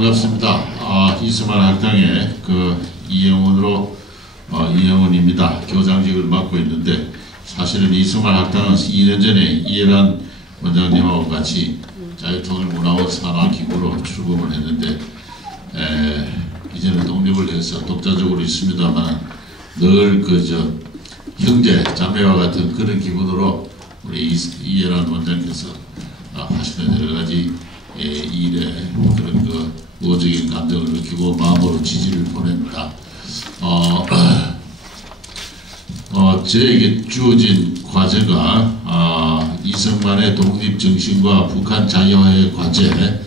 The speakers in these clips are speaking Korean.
반갑습니다. 이승만 학당의 이영훈으로 이영훈입니다. 교장직을 맡고 있는데 사실은 이승만 학당은 2년 전에 이해란 원장님하고 같이 자유통일문화원 산하기구로 출범을 했는데 이제는 독립을 해서 독자적으로 있습니다만 늘 형제 자매와 같은 그런 기분으로 우리 이해란 원장께서 하시는 여러 가지 일에 그런 우호적인 감정을 느끼고 마음으로 지지를 보냅니다. 저에게 주어진 과제가 이승만의 독립정신과 북한 자유화의 과제입니다.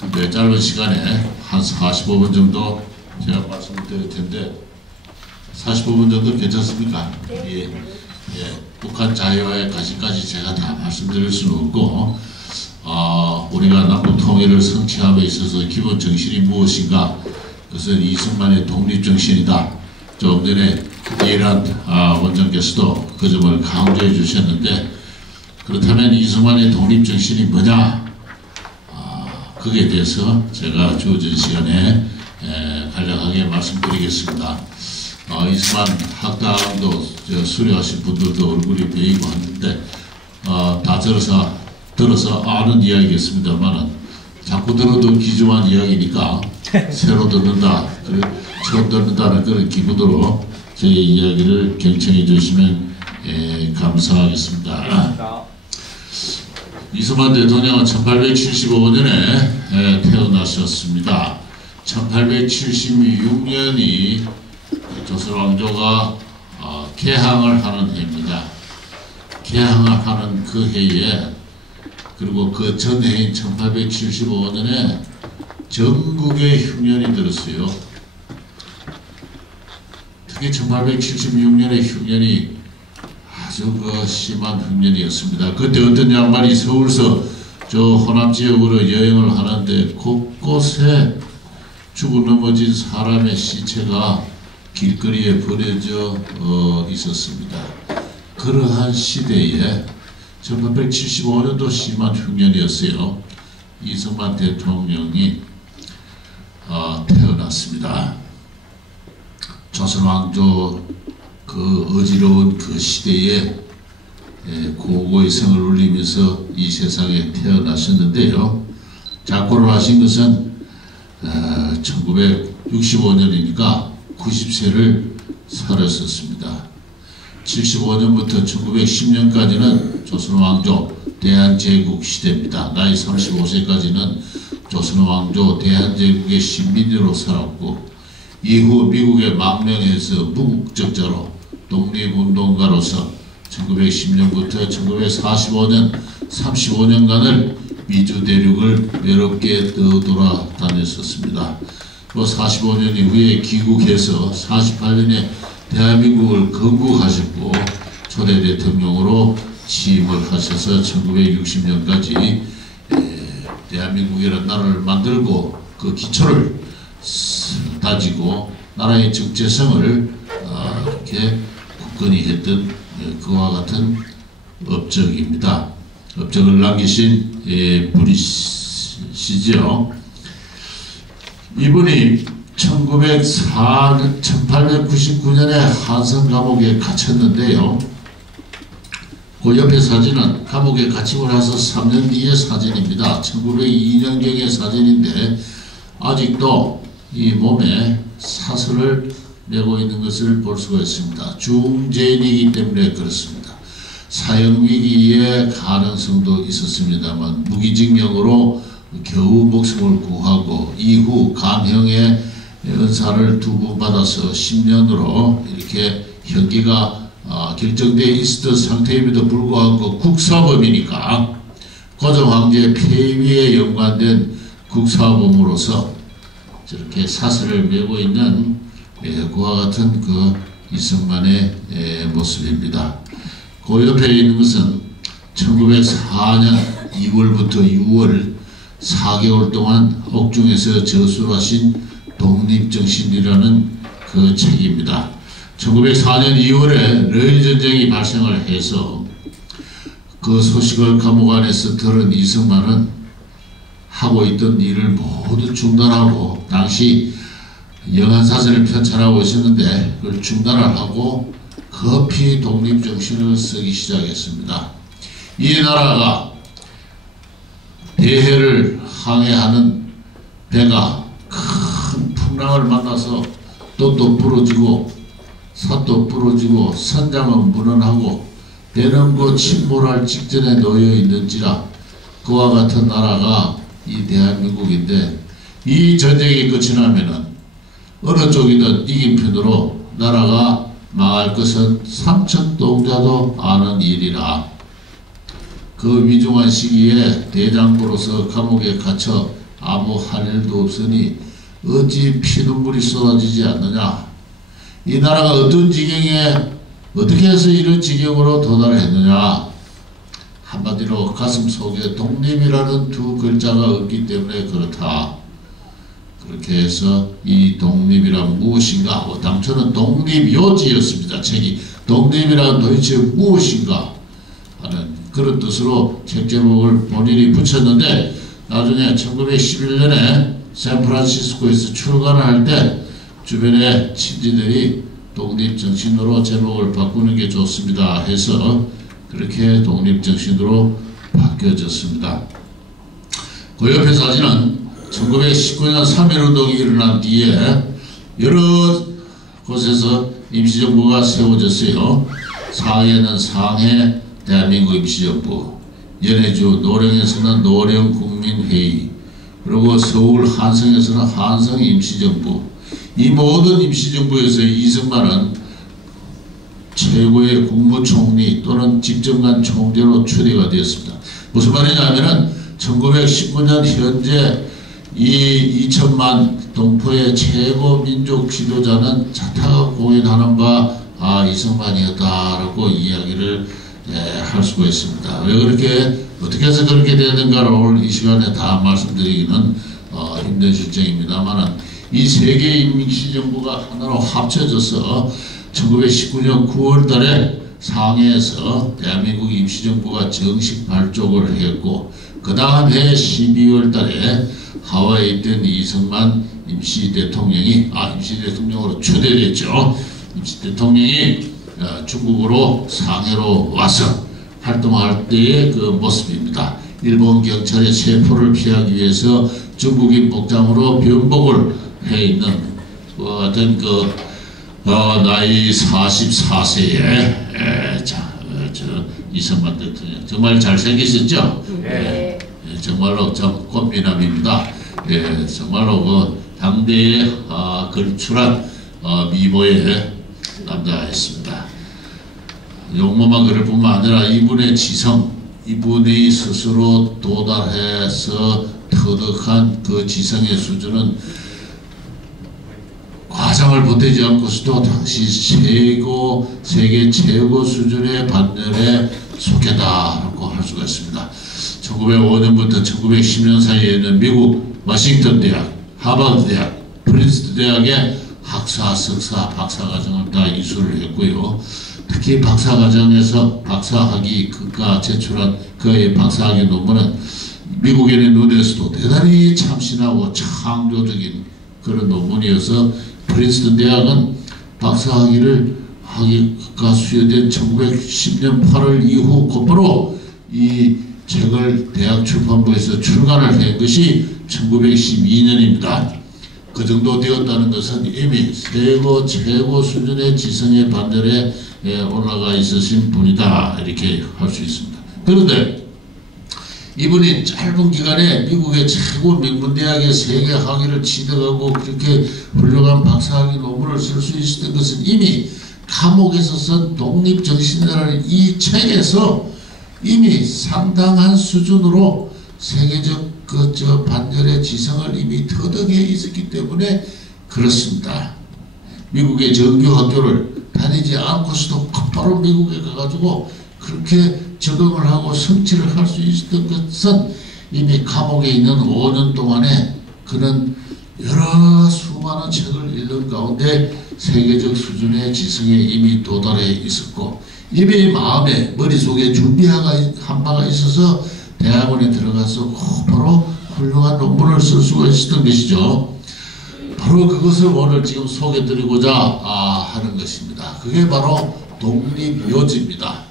근데 짧은 시간에 한 45분 정도 제가 말씀을 드릴 텐데 45분 정도 괜찮습니까? 예. 북한 자유화의 과제까지 제가 다 말씀드릴 수는 없고 우리가 남북 통일을 성취함에 있어서 기본 정신이 무엇인가? 그것은 이승만의 독립정신이다. 좀 전에 이해란 원장께서도 그 점을 강조해 주셨는데 그렇다면 이승만의 독립정신이 뭐냐? 거기에 대해서 제가 주어진 시간에 간략하게 말씀드리겠습니다. 이승만 학당도 수료하신 분들도 얼굴이 보이고 하는데 다 들어서 아는 이야기겠습니다만 자꾸 들어도 기조한 이야기니까 새로 듣는다, 처음 듣는다는 그런 기분으로 저희 이야기를 경청해 주시면 감사하겠습니다. 이승만 대통령은 1875년에 태어나셨습니다. 1876년이 조선왕조가 개항을 하는 해입니다. 개항을 하는 그 해에 그리고 그 전해인 1875년에 전국에 흉년이 들었어요. 특히 1876년에 흉년이 아주 심한 흉년이었습니다. 그때 어떤 양반이 서울서 호남 지역으로 여행을 하는데 곳곳에 죽어 넘어진 사람의 시체가 길거리에 버려져 있었습니다. 그러한 시대에 1875년도 심한 흉년이었어요. 이승만 대통령이 태어났습니다. 조선왕조 어지러운 그 시대에 고고의 성을 울리면서 이 세상에 태어나셨는데요. 작고를 하신 것은 1965년이니까 90세를 살았었습니다. 75년부터 1910년까지는 조선왕조 대한제국 시대입니다. 나이 35세까지는 조선왕조 대한제국의 신민으로 살았고 이후 미국의 망명에서 무국적자로 독립운동가로서 1910년부터 1945년 35년간을 미주 대륙을 외롭게 떠돌아다녔었습니다. 또 45년 이후에 귀국해서 48년에 대한민국을 건국하셨고 초대 대통령으로 취임을 하셔서 1960년까지 대한민국이라는 나라를 만들고 그 기초를 다지고 나라의 정체성을 이렇게 굳건히 했던 그와 같은 업적입니다. 업적을 남기신 분이시죠. 이분이 1899년에 한성 감옥에 갇혔는데요. 그 옆에 사진은 감옥에 갇히고 나서 3년 뒤의 사진입니다. 1902년경의 사진인데 아직도 이 몸에 사슬을 메고 있는 것을 볼 수가 있습니다. 중재인이기 때문에 그렇습니다. 사형위기의 가능성도 있었습니다만 무기징역으로 겨우 목숨을 구하고 이후 감형의 은사를 2번 받아서 10년으로 이렇게 형기가 결정되어 있었던 상태임에도 불구하고 국사범이니까 고종황제 폐위에 연관된 국사범으로서 저렇게 사슬을 메고 있는 그와 같은 이승만의 모습입니다. 그 옆에 있는 것은 1904년 2월부터 6월 4개월 동안 옥중에서 저술하신 독립정신이라는 그 책입니다. 1904년 2월에 러일전쟁이 발생을 해서 그 소식을 감옥 안에서 들은 이승만은 하고 있던 일을 모두 중단하고, 당시 영한사전을 편찬하고 있었는데 그걸 중단을 하고 급히 독립정신을 쓰기 시작했습니다. 이 나라가 대해를 항해하는 배가 큰 풍랑을 만나서 돛도 부러지고 삿도 부러지고 선장은 무너하고 배는 곧 침몰할 직전에 놓여 있는지라, 그와 같은 나라가 이 대한민국인데, 이 전쟁이 끝이 나면은 어느 쪽이든 이긴 편으로 나라가 망할 것은 삼천동자도 아는 일이라, 그 위중한 시기에 대장부로서 감옥에 갇혀 아무 할 일도 없으니 어찌 피눈물이 쏟아지지 않느냐. 이 나라가 어떤 지경에 어떻게 해서 이런 지경으로 도달했느냐. 한마디로 가슴 속에 독립이라는 두 글자가 없기 때문에 그렇다. 그렇게 해서 이 독립이란 무엇인가, 당초는 독립요지였습니다. 책이 독립이란 도대체 무엇인가 하는 그런 뜻으로 책 제목을 본인이 붙였는데, 나중에 1911년에 샌프란시스코에서 출간을 할 때 주변의 친지들이 독립정신으로 제목을 바꾸는 게 좋습니다 해서 그렇게 독립정신으로 바뀌어졌습니다. 그 옆에 사진은 1919년 3.1운동이 일어난 뒤에 여러 곳에서 임시정부가 세워졌어요. 상해는 상해 대한민국 임시정부, 연해주 노령에서는 노령국민회의, 그리고 서울 한성에서는 한성 임시정부. 이 모든 임시정부에서 이승만은 최고의 국무총리 또는 집정관 총재로 초대가 되었습니다. 무슨 말이냐면은 1919년 현재 이 2천만 동포의 최고 민족 지도자는 자타가 공인하는 바 이승만이었다라고 이야기를 할 수가 있습니다. 왜 그렇게 어떻게 해서 그렇게 되는가를 오늘 이 시간에 다 말씀드리기는 힘든 실정입니다만, 이 세 개의 임시정부가 하나로 합쳐져서 1919년 9월 달에 상해에서 대한민국 임시정부가 정식 발족을 했고, 그 다음 해 12월 달에 하와이에 있던 이승만 임시대통령으로 초대됐죠. 임시대통령이 중국으로 상해로 와서 활동할 때의 그 모습입니다. 일본 경찰의 체포를 피하기 위해서 중국인 복장으로 변복을 해 있는 어떤 나이 44세에 이승만 대통령 정말 잘생기셨죠? 네. 정말로 참 꽃미남입니다. 정말로 당대에 걸출한 미모의 남자였습니다. 용모만 그럴 뿐만 아니라 이분의 지성, 이분이 스스로 도달해서 터득한 그 지성의 수준은 과장을 보태지 않고서도 당시 세계 최고 수준의 반열에 속했다라고 할 수가 있습니다. 1905년부터 1910년 사이에는 미국 워싱턴 대학, 하버드 대학, 프린스턴 대학의 학사, 석사, 박사과정을 다 이수를 했고요. 특히 박사과정에서 박사학위 그가 제출한 그의 박사학위 논문은 미국인의 눈에서도 대단히 참신하고 창조적인 그런 논문이어서 프린스턴 대학은 박사학위가 수여된 1910년 8월 이후 곧바로 이 책을 대학 출판부에서 출간을 한 것이 1912년입니다. 그 정도 되었다는 것은 이미 최고 수준의 지성의 반열에 올라가 있으신 분이다, 이렇게 할 수 있습니다. 그런데 이분이 짧은 기간에 미국의 최고 명문대학의 세계 학위를 취득하고 그렇게 훌륭한 박사학위 논문을 쓸 수 있었던 것은 이미 감옥에서 쓴 독립정신이라는 이 책에서 이미 상당한 수준으로 세계적 반열의 지성을 이미 터득해 있었기 때문에 그렇습니다. 미국의 정규학교를 다니지 않고서도 곧바로 미국에 가가지고 그렇게 적응을 하고 성취를 할 수 있었던 것은 이미 감옥에 있는 5년 동안에 그는 여러 수많은 책을 읽는 가운데 세계적 수준의 지성에 이미 도달해 있었고, 이미 마음에 머릿속에 준비한 바가 있어서 대학원에 들어가서 곧바로 훌륭한 논문을 쓸 수가 있었던 것이죠. 바로 그것을 오늘 지금 소개드리고자 하는 것입니다. 그게 바로 독립요지입니다.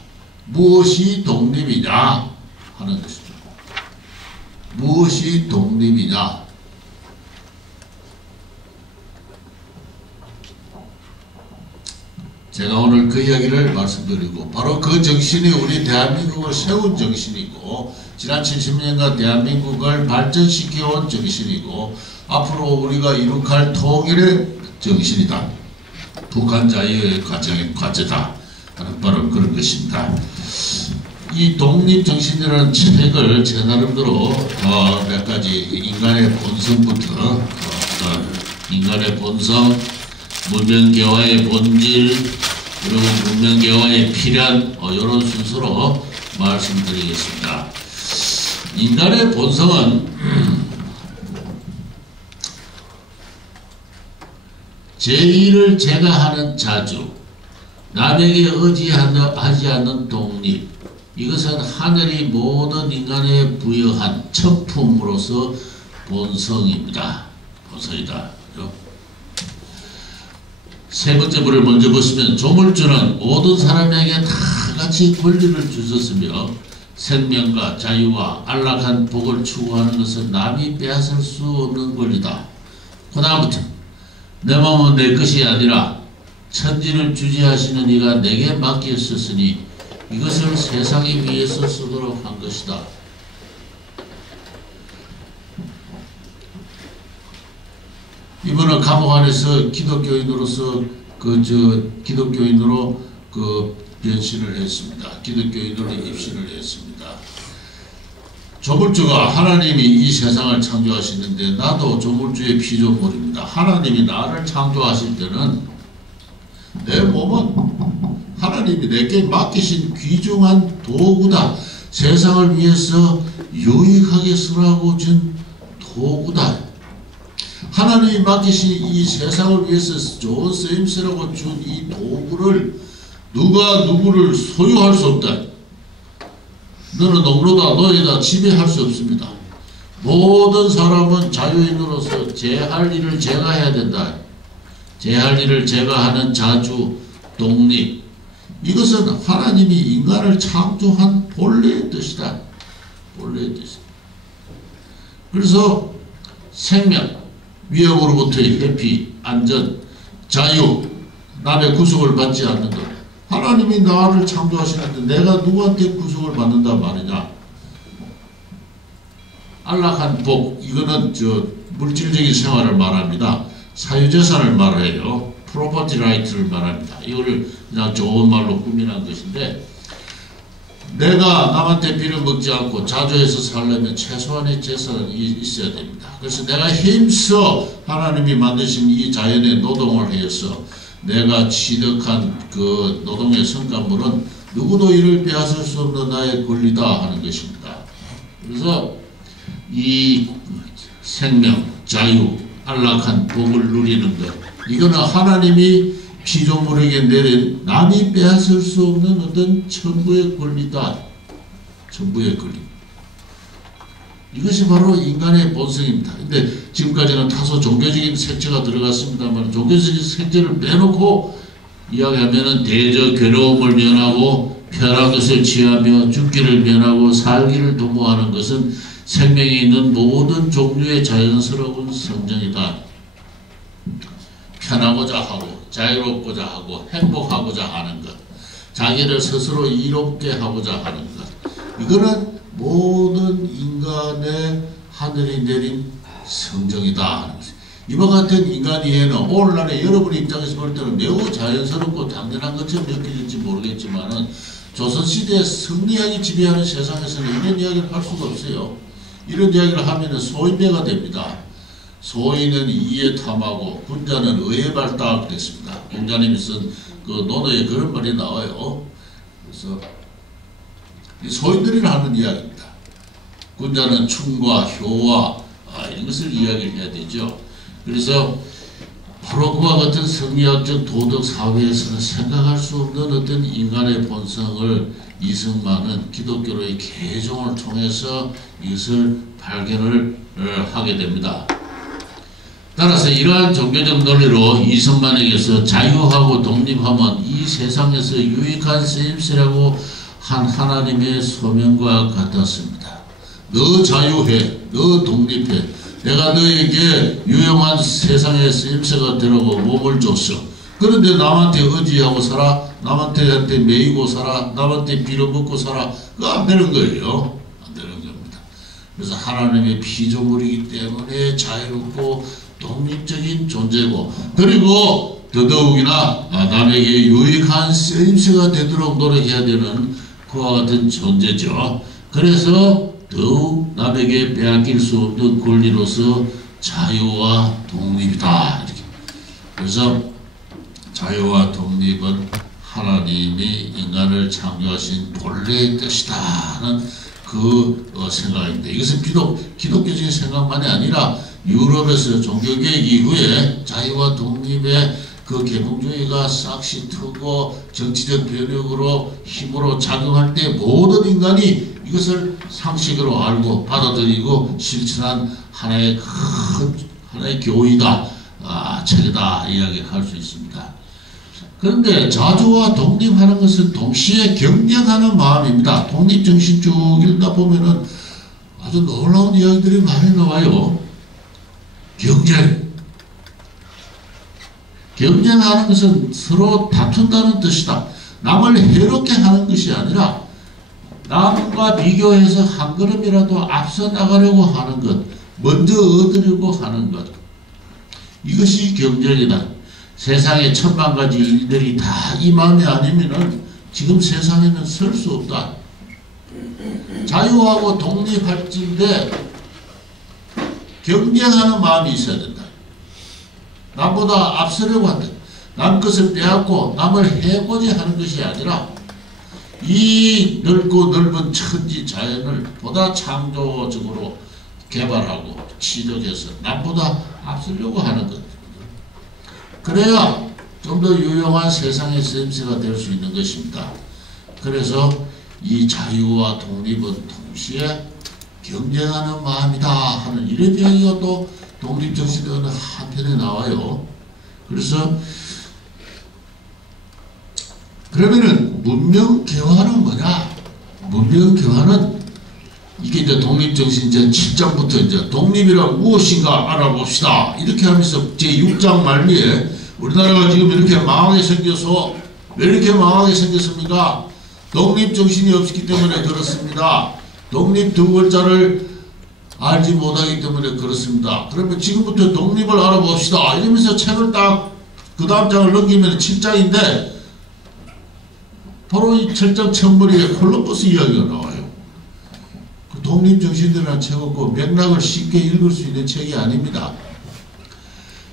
무엇이 독립이냐 하는 것이죠. 무엇이 독립이냐? 제가 오늘 그 이야기를 말씀드리고 바로 그 정신이 우리 대한민국을 세운 정신이고 지난 70년간 대한민국을 발전시켜온 정신이고 앞으로 우리가 이룩할 통일의 정신이다. 북한 자유의 과제다 하는 바로 그런 것입니다. 이 독립정신이라는 책을 제 나름대로 몇 가지 인간의 본성부터 인간의 본성, 문명개화의 본질, 그리고 문명개화의 필연 이런 순서로 말씀드리겠습니다. 인간의 본성은 제1을 제가 하는 자주, 남에게 의지하지 않는 독립, 이것은 하늘이 모든 인간에 부여한 천품으로서 본성입니다. 본성이다. 세 번째 부를 먼저 보시면 조물주는 모든 사람에게 다 같이 권리를 주셨으며 생명과 자유와 안락한 복을 추구하는 것은 남이 빼앗을 수 없는 권리다. 그 다음부터 내 몸은 내 것이 아니라 천지를 주지하시는 이가 내게 맡겼었으니 이것을 세상에 위해서 쓰도록 한 것이다. 이번에 감옥 안에서 기독교인으로서 기독교인으로 변신을 했습니다. 기독교인으로 입신을 했습니다. 조물주가 하나님이 이 세상을 창조하시는데 나도 조물주의 피조물입니다. 하나님이 나를 창조하실 때는 내 몸은 하나님이 내게 맡기신 귀중한 도구다. 세상을 위해서 유익하게 쓰라고 준 도구다. 하나님이 맡기신 이 세상을 위해서 좋은 쓰임새라고 준 이 도구를 누가 누구를 소유할 수 없다. 너는 농로다 너희다 지배할 수 없습니다. 모든 사람은 자유인으로서 제 할 일을 제가 해야 된다. 제 할 일을 제가 하는 자주, 독립, 이것은 하나님이 인간을 창조한 본래의 뜻이다. 본래의 뜻이다. 그래서 생명, 위협으로부터의 회피, 안전, 자유, 남의 구속을 받지 않는 것. 하나님이 나를 창조하시는데 내가 누구한테 구속을 받는단 말이냐. 안락한 복, 이거는 물질적인 생활을 말합니다. 사유재산을 말해요. 프로퍼티 라이트를 말합니다. 이거를 그냥 좋은 말로 꾸민한 것인데 내가 남한테 빌어먹지 않고 자주해서 살려면 최소한의 재산은 있어야 됩니다. 그래서 내가 힘써 하나님이 만드신 이 자연의 노동을 해서 내가 취득한 그 노동의 성과물은 누구도 이를 빼앗을 수 없는 나의 권리다 하는 것입니다. 그래서 이 생명, 자유, 안락한 복을 누리는 것, 이거는 하나님이 피조물에게 내린 남이 빼앗을 수 없는 어떤 천부의 권리다. 천부의 권리. 이것이 바로 인간의 본성입니다. 근데 지금까지는 다소 종교적인 색채가 들어갔습니다만 종교적인 색채를 빼놓고 이야기하면은 대저 괴로움을 면하고 편한 것을 취하며 죽기를 면하고 살기를 도모하는 것은 생명이 있는 모든 종류의 자연스러운 성정이다. 편하고자 하고 자유롭고자 하고 행복하고자 하는 것, 자기를 스스로 이롭게 하고자 하는 것, 이거는 모든 인간의 하늘이 내린 성정이다 하는 것입니다. 이와 같은 인간 이해는 오늘날의 여러분의 입장에서 볼 때는 매우 자연스럽고 당연한 것처럼 느껴질지 모르겠지만은 조선시대에 성리학이 지배하는 세상에서는 이런 이야기를 할 수가 없어요. 이런 이야기를 하면은 소인배가 됩니다. 소인은 이에 탐하고 군자는 의에 발다 그랬습니다. 공자님이 쓴 그 논어에 그런 말이 나와요. 그래서 소인들이 하는 이야기입니다. 군자는 충과 효와 이런 것을 이야기를 해야 되죠. 그래서 바로 그와 같은 성리학적 도덕 사회에서는 생각할 수 없는 어떤 인간의 본성을 이승만은 기독교로의 개종을 통해서 이것을 발견을 하게 됩니다. 따라서 이러한 종교적 논리로 이승만에게서 자유하고 독립하면 이 세상에서 유익한 쓰임새라고 한 하나님의 소명과 같았습니다. 너 자유해, 너 독립해, 내가 너에게 유용한 세상의 쓰임새가 되라고 몸을 줬어. 그런데 남한테 의지하고 살아, 남한테 매이고 살아, 남한테 빌어먹고 살아. 그거 안 되는 거예요. 안 되는 겁니다. 그래서 하나님의 피조물이기 때문에 자유롭고 독립적인 존재고, 그리고 더더욱이나 남에게 유익한 쓰임새가 되도록 노력해야 되는 그와 같은 존재죠. 그래서 더욱 남에게 빼앗길 수 없는 권리로서 자유와 독립이다. 이렇게. 그래서 자유와 독립은 하나님이 인간을 창조하신 본래의 뜻이다 하는 그 생각입니다. 이것은 비록 기독교적인 생각만이 아니라 유럽에서 종교개혁 이후에 자유와 독립의 그 계몽주의가 싹시 트고 정치적 변혁으로 힘으로 작용할 때 모든 인간이 이것을 상식으로 알고 받아들이고 실천한 하나의 교의다, 책이다 이야기할 수 있습니다. 그런데 자주와 독립하는 것은 동시에 경쟁하는 마음입니다. 독립정신 쭉 읽다 보면은 아주 놀라운 이야기들이 많이 나와요. 경쟁하는 것은 서로 다툰다는 뜻이다. 남을 해롭게 하는 것이 아니라 남과 비교해서 한 걸음이라도 앞서 나가려고 하는 것, 먼저 얻으려고 하는 것, 이것이 경쟁이다. 세상에 천만 가지 일들이 다 이 마음이 아니면은 지금 세상에는 설 수 없다. 자유하고 독립할진데 경쟁하는 마음이 있어야 된다. 남보다 앞서려고 한다. 남 것을 빼앗고 남을 해고자 하는 것이 아니라 이 넓고 넓은 천지 자연을 보다 창조적으로 개발하고 치적해서 남보다 앞서려고 하는 것. 그래야 좀 더 유용한 세상의 쓰임새가 될 수 있는 것입니다. 그래서 이 자유와 독립은 동시에 경쟁하는 마음이다 하는 이런 이야기가 또 독립정신의 어느 한편에 나와요. 그래서 그러면은 문명개화는 뭐냐? 문명개화는 이게 이제 독립정신 제 7장부터 이제 독립이란 무엇인가 알아봅시다. 이렇게 하면서 제 6장 말미에 우리나라가 지금 이렇게 망하게 생겨서 왜 이렇게 망하게 생겼습니까? 독립정신이 없기 때문에 그렇습니다. 독립 두 글자를 알지 못하기 때문에 그렇습니다. 그러면 지금부터 독립을 알아봅시다. 이러면서 책을 딱 그 다음 장을 넘기면 7장인데 바로 이 7장 첫머리에 콜럼버스 이야기가 나와요. 그 독립정신이라는 책은 그 맥락을 쉽게 읽을 수 있는 책이 아닙니다.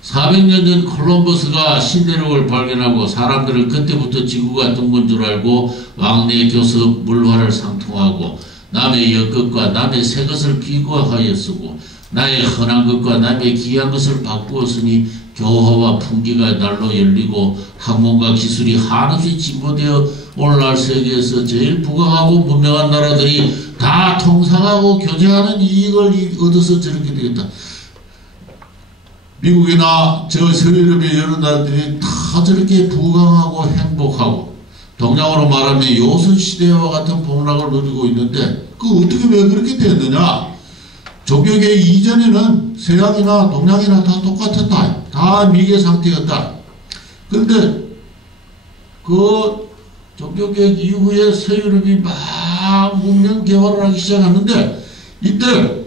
400년 전 콜럼버스가 신대륙을 발견하고 사람들은 그때부터 지구가 둥근 줄 알고 왕래의 교섭 물화를 상통하고 남의 역것과 남의 새 것을 비교하여 쓰고 나의 흔한 것과 남의 귀한 것을 바꾸었으니 교화와 풍기가 날로 열리고 학문과 기술이 한없이 진보되어 오늘날 세계에서 제일 부강하고 문명한 나라들이 다 통상하고 교제하는 이익을 얻어서 저렇게 되겠다. 미국이나 저 서유럽의 여러 나라들이 다 저렇게 부강하고 행복하고 동양으로 말하면 요선시대와 같은 복락을 누리고 있는데 그 어떻게 왜 그렇게 됐느냐? 종교개혁 이전에는 서양이나 동양이나 다 똑같았다. 다 미개 상태였다. 그런데 그 종교개혁 이후에 서유럽이 막 문명 개발을 하기 시작하는데 이때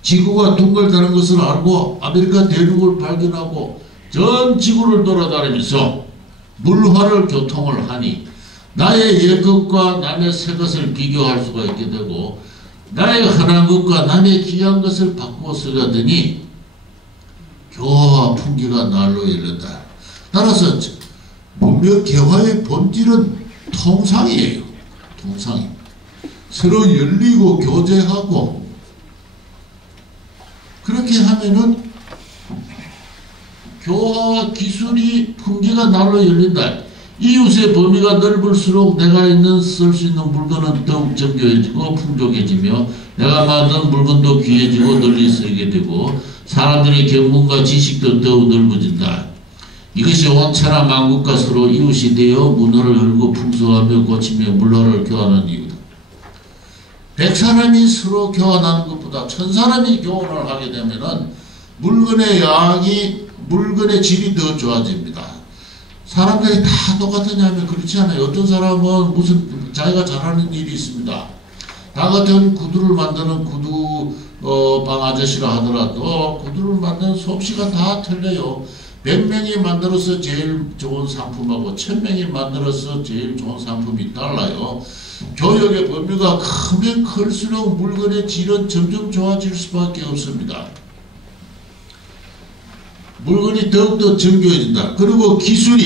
지구가 둥글다는 것을 알고 아메리카 대륙을 발견하고 전 지구를 돌아다니면서 물화를 교통을 하니 나의 옛 것과 남의 새 것을 비교할 수가 있게 되고 나의 흔한 것과 남의 귀한 것을 바꾸어 쓰려더니 교화와 풍기가 날로 열린다. 따라서 문명 개화의 본질은 통상이에요. 통상이. 서로 열리고 교제하고 그렇게 하면은 교화와 기술이 풍기가 날로 열린다. 이웃의 범위가 넓을수록 내가 쓸 수 있는 물건은 더욱 정교해지고 풍족해지며 내가 만든 물건도 귀해지고 널리 쓰이게 되고 사람들의 견문과 지식도 더욱 넓어진다. 이것이 온천하 만국과 서로 이웃이 되어 문호를 열고 풍성하며 고치며 물호를 교환하는 이유다. 100사람이 서로 교환하는 것보다 1000사람이 교환을 하게 되면은 물건의 양이, 물건의 질이 더 좋아집니다. 사람들이 다 똑같으냐면 그렇지 않아요. 어떤 사람은 무슨 자기가 잘하는 일이 있습니다. 나 같은 구두를 만드는 구두방 아저씨라 하더라도 구두를 만드는 솜씨가 다 틀려요. 100명이 만들어서 제일 좋은 상품하고 1000명이 만들어서 제일 좋은 상품이 달라요. 교육의 범위가 크면 클수록 물건의 질은 점점 좋아질 수밖에 없습니다. 물건이 더욱더 정교해진다. 그리고 기술.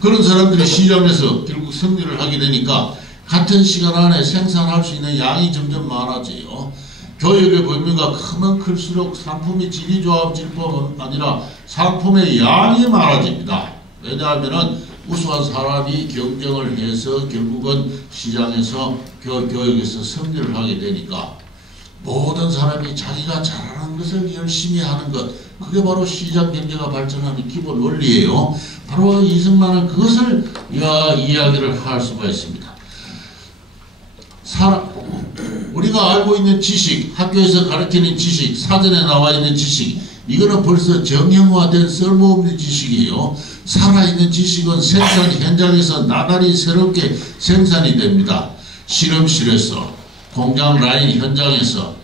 그런 사람들이 시장에서 결국 승리를 하게 되니까 같은 시간 안에 생산할 수 있는 양이 점점 많아져요. 교육의 범위가 크면 클수록 상품의 질이 좋아질 뿐 아니라 상품의 양이 많아집니다. 왜냐하면 우수한 사람이 경쟁을 해서 결국은 시장에서 교육에서 승리를 하게 되니까 모든 사람이 자기가 잘하는 것을 열심히 하는 것, 그게 바로 시장 경제가 발전하는 기본 원리예요. 바로 이승만은 그것을 이야기를 할 수가 있습니다. 우리가 알고 있는 지식, 학교에서 가르치는 지식, 사전에 나와 있는 지식, 이거는 벌써 정형화된 쓸모없는 지식이에요. 살아있는 지식은 생산 현장에서 나날이 새롭게 생산이 됩니다. 실험실에서, 공장 라인 현장에서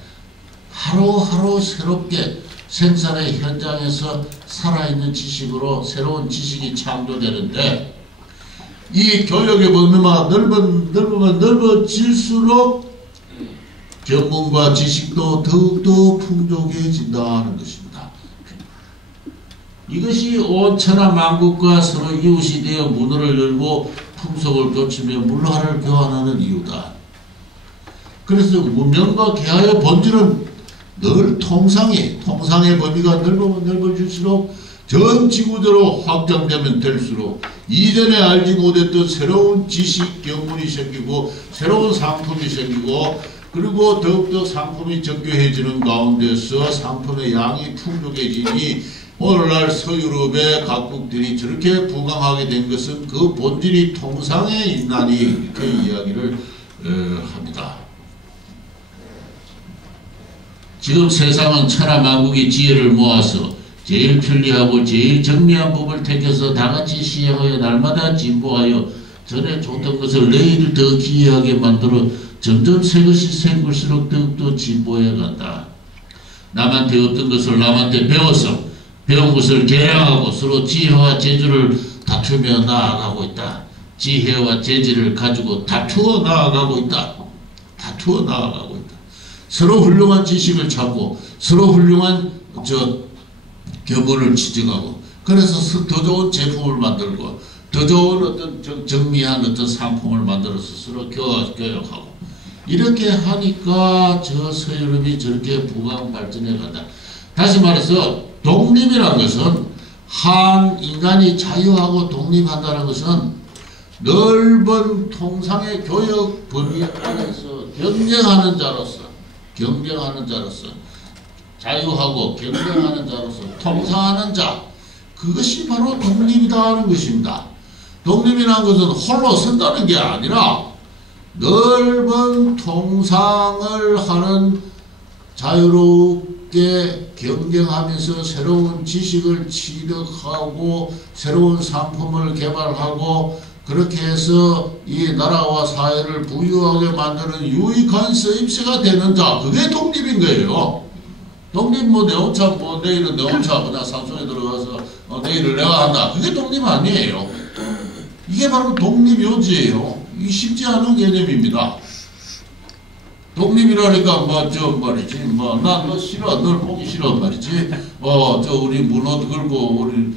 하루하루 새롭게 생산의 현장에서 살아있는 지식으로 새로운 지식이 창조되는데, 이 교육의 범위가 넓으면 넓어질수록 견문과 지식도 더욱더 풍족해진다는 것입니다. 이것이 온천하 만국과 서로 이웃이 되어 문호를 열고 풍속을 고치며 물화를 교환하는 이유다. 그래서 문명과 개화의 본질은 늘 통상의 범위가 넓으면 넓어질수록 전 지구대로 확장되면 될수록 이전에 알지 못했던 새로운 지식, 경문이 생기고 새로운 상품이 생기고 그리고 더욱더 상품이 정교해지는 가운데서 상품의 양이 풍족해지니 오늘날 서유럽의 각국들이 저렇게 부강하게 된 것은 그 본질이 통상에 있나니 이렇게 이야기를 합니다. 지금 세상은 천하 만국의 지혜를 모아서 제일 편리하고 제일 정리한 법을 택해서 다같이 시행하여 날마다 진보하여 전에 좋던 것을 내일 더 기이하게 만들어 점점 새 것이 생길수록 더욱더 진보해 간다. 남한테 어떤 것을 남한테 배워서 배운 것을 개량하고 서로 지혜와 재주를 다투며 나아가고 있다. 지혜와 재주를 가지고 다투어 나아가고 있다. 서로 훌륭한 지식을 찾고 서로 훌륭한 견문을 취득하고 그래서 더 좋은 제품을 만들고 더 좋은 어떤 정미한 어떤 상품을 만들어서 서로 교역하고 이렇게 하니까 저 서유럽이 저렇게 부강 발전해 간다. 다시 말해서 독립이라는 것은 한 인간이 자유하고 독립한다는 것은 넓은 통상의 교역 범위 안에서 경쟁하는 자로서 자유하고 경쟁하는 자로서 통상하는 자, 그것이 바로 독립이라는 것입니다. 독립이라는 것은 홀로 선다는 게 아니라 넓은 통상을 하는 자유롭게 경쟁하면서 새로운 지식을 취득하고 새로운 상품을 개발하고 그렇게 해서 이 나라와 사회를 부유하게 만드는 유익한 쓰임새가 되는 자, 그게 독립인 거예요. 독립 내 혼자 내일은 내 혼자 그냥 산속에 들어가서 내일을 내가 한다. 그게 독립 아니에요. 이게 바로 독립 요지예요. 이 쉽지 않은 개념입니다. 독립이라니까 말이지 난 너 싫어, 널 보기 싫어 말이지. 우리 문어 걸고 우리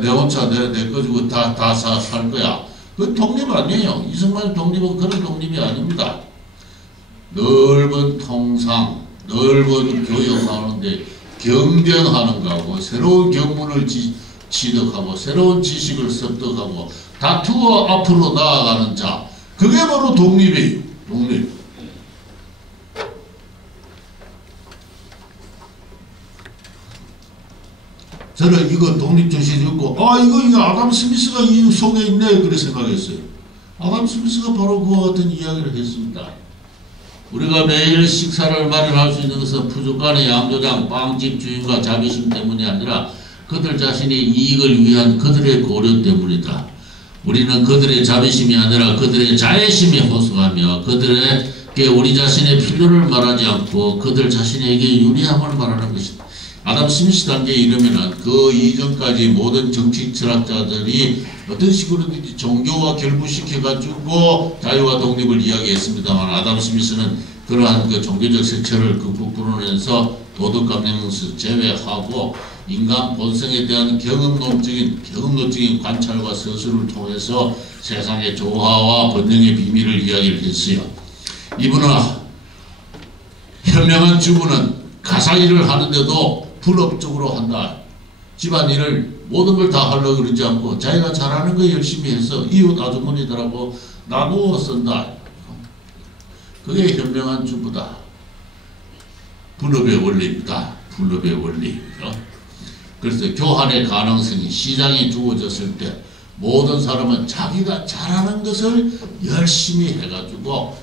내 혼자 내 가지고 다 살 거야. 그 독립 아니에요. 이승만의 독립은 그런 독립이 아닙니다. 넓은 통상, 넓은 교역하는데 경쟁하는 거하고 새로운 경문을 취득하고 새로운 지식을 습득하고 다투어 앞으로 나아가는 자, 그게 바로 독립이에요. 독립. 저는 이거 독립정신이 있고 이거 아담 스미스가 이 속에 있네 그래 생각했어요. 아담 스미스가 바로 그와 같은 이야기를 했습니다. 우리가 매일 식사를 마련할 수 있는 것은 부족간의 양조장, 빵집 주인과 자비심 때문이 아니라 그들 자신의 이익을 위한 그들의 고려 때문이다. 우리는 그들의 자비심이 아니라 그들의 자애심에 호소하며 그들에게 우리 자신의 필요를 말하지 않고 그들 자신에게 유리함을 말하는 것이다. 아담 스미스 단계에 이르면은 그 이전까지 모든 정치 철학자들이 어떤 식으로든지 종교와 결부시켜가지고 자유와 독립을 이야기했습니다만 아담 스미스는 그러한 그 종교적 색채를 극복해내서 도덕감정에서 제외하고 인간 본성에 대한 경험론적인 관찰과 서술을 통해서 세상의 조화와 번영의 비밀을 이야기를 했어요. 이분은 현명한 주부는 가사일을 하는데도 분업적으로 한다. 집안일을 모든 걸 다 하려고 그러지 않고 자기가 잘하는 거 열심히 해서 이웃 아주머니들하고 나누어 쓴다. 그게 현명한 주부다. 분업의 원리입니다. 분업의 원리. 그래서 교환의 가능성이 시장이 주어졌을 때 모든 사람은 자기가 잘하는 것을 열심히 해가지고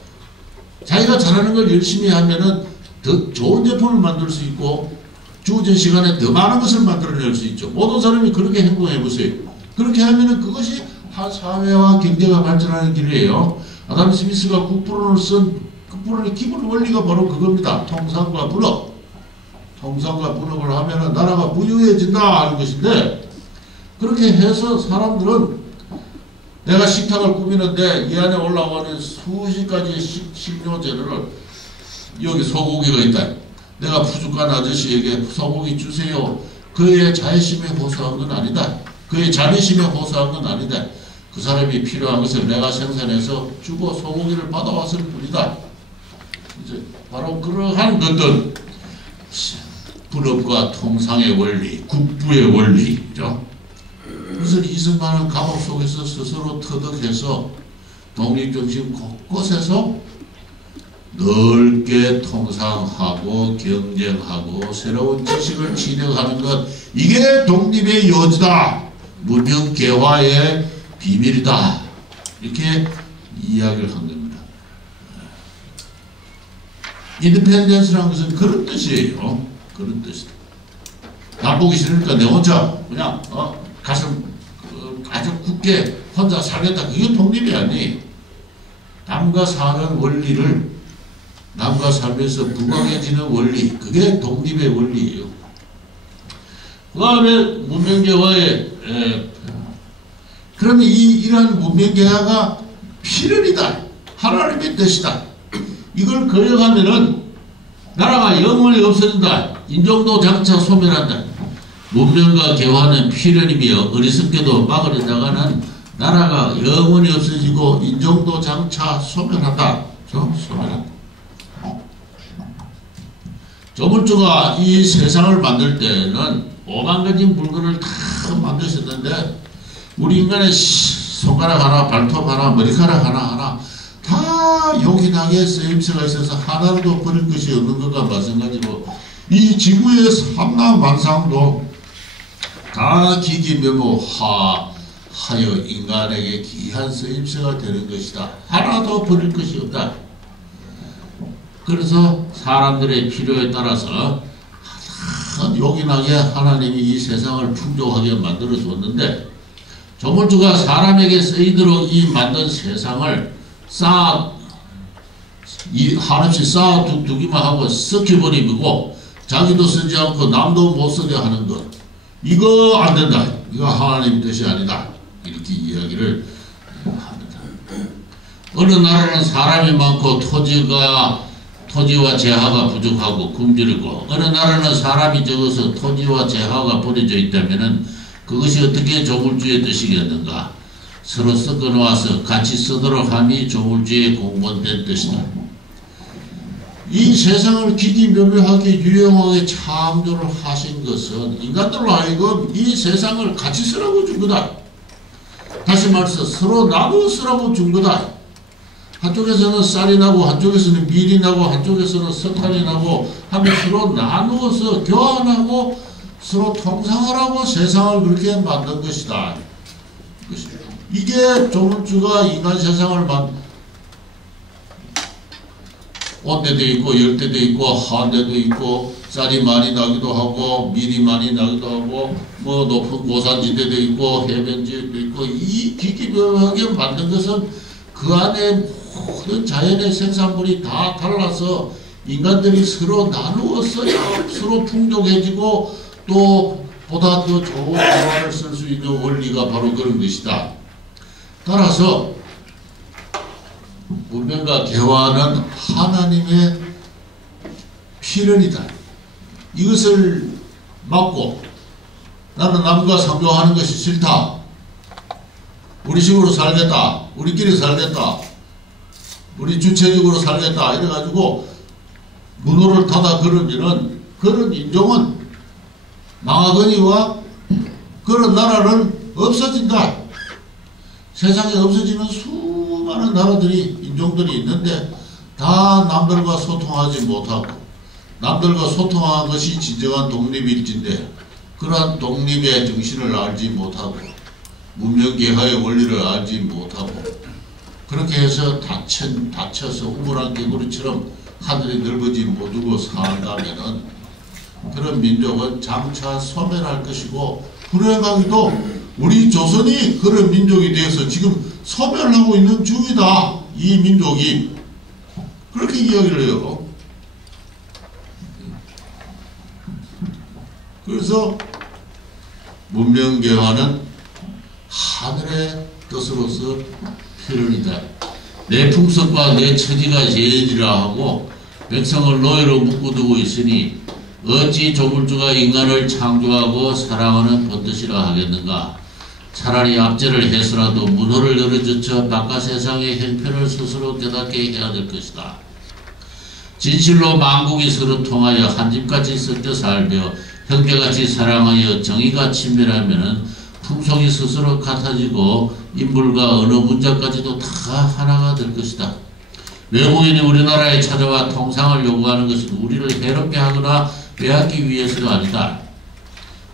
자기가 잘하는 걸 열심히 하면은 더 좋은 제품을 만들 수 있고 주어진 시간에 더 많은 것을 만들어낼 수 있죠. 모든 사람이 그렇게 행동해 보세요. 그렇게 하면은 그것이 한 사회와 경제가 발전하는 길이에요. 아담 스미스가 국부론을 쓴 국부론의 기본 원리가 바로 그겁니다. 통상과 분업. 통상과 분업을 하면은 나라가 부유해진다 하는 것인데 그렇게 해서 사람들은 내가 식탁을 꾸미는데 이 안에 올라가는 수십 가지의 식료재료를 여기 소고기가 있다. 내가 부족한 아저씨에게 소고기 주세요. 그의 자애심에 호소한 건 아니다. 그의 자비심에 호소한 건 아니다. 그 사람이 필요한 것을 내가 생산해서 주고 소고기를 받아왔을 뿐이다. 이제 바로 그러한 것들 분업과 통상의 원리, 국부의 원리죠. 그래서 이승만은 감옥 속에서 스스로 터득해서 독립정신 곳곳에서 넓게 통상하고 경쟁하고 새로운 지식을 취득하는 것, 이게 독립의 여지다. 문명 개화의 비밀이다. 이렇게 이야기를 한 겁니다. 인디펜던스라는 것은 그런 뜻이에요. 그런 뜻이다. 남 보기 싫으니까 내 혼자 그냥 가슴 아주 굳게 혼자 살겠다. 그게 독립이 아니에요. 남과 사는 원리를 남과 살면서 부강해지는 원리, 그게 독립의 원리예요. 그 다음에 문명개화의 그러면 이러한 문명개화가 필연이다. 하나님의 뜻이다. 이걸 거역하면은 나라가 영원히 없어진다. 인종도 장차 소멸한다. 문명과 개화는 필연이며 어리석게도 막으려 나가는 나라가 영원히 없어지고 인종도 장차 소멸한다. 소멸한다. 조물주가 이 세상을 만들 때는 5만 가지 물건을 다 만드셨는데 우리 인간의 손가락 하나, 발톱 하나, 머리카락 하나 다 요긴하게 쓰임새가 있어서 하나라도 버릴 것이 없는 것과 마찬가지로 이 지구의 삼라만상도 다 기기묘모하여 인간에게 귀한 쓰임새가 되는 것이다. 하나도 버릴 것이 없다. 그래서 사람들의 필요에 따라서 요긴하게 하나님이 이 세상을 풍족하게 만들어 줬는데 조물주가 사람에게 쓰이도록 이 만든 세상을 한없이 쌓아두기만 하고 썩혀버리고 자기도 쓰지 않고 남도 못 쓰게 하는 것, 이거 안 된다. 이거 하나님 뜻이 아니다. 이렇게 이야기를 합니다. 어느 나라는 사람이 많고 토지와 재화가 부족하고 굶주리고 어느 나라는 사람이 적어서 토지와 재화가 버려져 있다면 그것이 어떻게 조물주의 뜻이겠는가? 서로 섞어놓아서 같이 쓰도록 함이 조물주의 공헌된 뜻이다. 이 세상을 기기묘묘하게 유용하게 창조를 하신 것은 인간들로 하여금 이 세상을 같이 쓰라고 준 거다. 다시 말해서 서로 나누어 쓰라고 준 거다. 한쪽에서는 쌀이 나고 한쪽에서는 밀이 나고 한쪽에서는 석탄이 나고 하면 서로 나누어서 교환하고 서로 통상하라고 세상을 그렇게 만든 것이다. 이게 조물주가 인간 세상을 온데도 있고 열대도 있고 한데도 있고 쌀이 많이 나기도 하고 밀이 많이 나기도 하고 뭐 높은 고산지대도 있고 해변지대도 있고 이 기기묘하게 만든 것은 그 안에 모든 자연의 생산물이 다 달라서 인간들이 서로 나누었어야 서로 풍족해지고 또 보다 더 좋은 조화를 쓸 수 있는 원리가 바로 그런 것이다. 따라서 문명과 개화는 하나님의 필연이다. 이것을 막고 나는 남과 상종하는 것이 싫다. 우리 식으로 살겠다. 우리끼리 살겠다. 우리 주체적으로 살겠다. 이래가지고 문호를 닫아 걸으면은 그런 인종은 망하거니와 그런 나라는 없어진다. 세상에 없어지는 수많은 나라들이 인종들이 있는데 다 남들과 소통하지 못하고 남들과 소통하는 것이 진정한 독립일진데 그러한 독립의 정신을 알지 못하고 문명개화의 원리를 알지 못하고 그렇게 해서 다쳐서 우물한 개구리처럼 하늘이 넓어지 못하고 산다면은 그런 민족은 장차 소멸할 것이고 불행하게도 우리 조선이 그런 민족이 되어서 지금 소멸하고 있는 중이다. 이 민족이 그렇게 이야기를 해요. 그래서 문명개화는 하늘의 뜻으로서 필연이다. 내 풍속과 내 처지가 제일이라 하고 백성을 노예로 묶어두고 있으니 어찌 조물주가 인간을 창조하고 사랑하는 본뜻이라 하겠는가. 차라리 압제를 해서라도 문호를 열어젖혀 바깥 세상의 형편을 스스로 깨닫게 해야 될 것이다. 진실로 만국이 서로 통하여 한집같이 섞여 살며 형제같이 사랑하여 정의가 친밀하면은 풍속이 스스로 같아지고 인물과 언어 문자까지도 다 하나가 될 것이다. 외국인이 우리나라에 찾아와 통상을 요구하는 것은 우리를 해롭게 하거나 빼앗기 위해서가 아니다.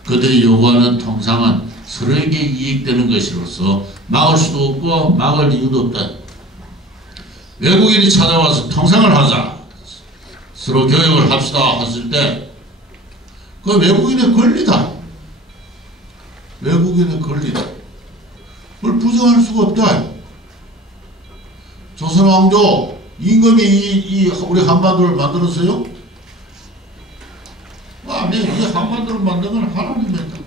그들이 요구하는 통상은 서로에게 이익되는 것이로서 막을 수도 없고 막을 이유도 없다. 외국인이 찾아와서 통상을 하자, 서로 교역을 합시다 했을 때 그 외국인의 권리다. 외국인의 권리다. 그걸 부정할 수가 없다. 조선왕조 임금이 우리 한반도를 만들었어요? 아니, 이 한반도를 만든 건 하나님이었다.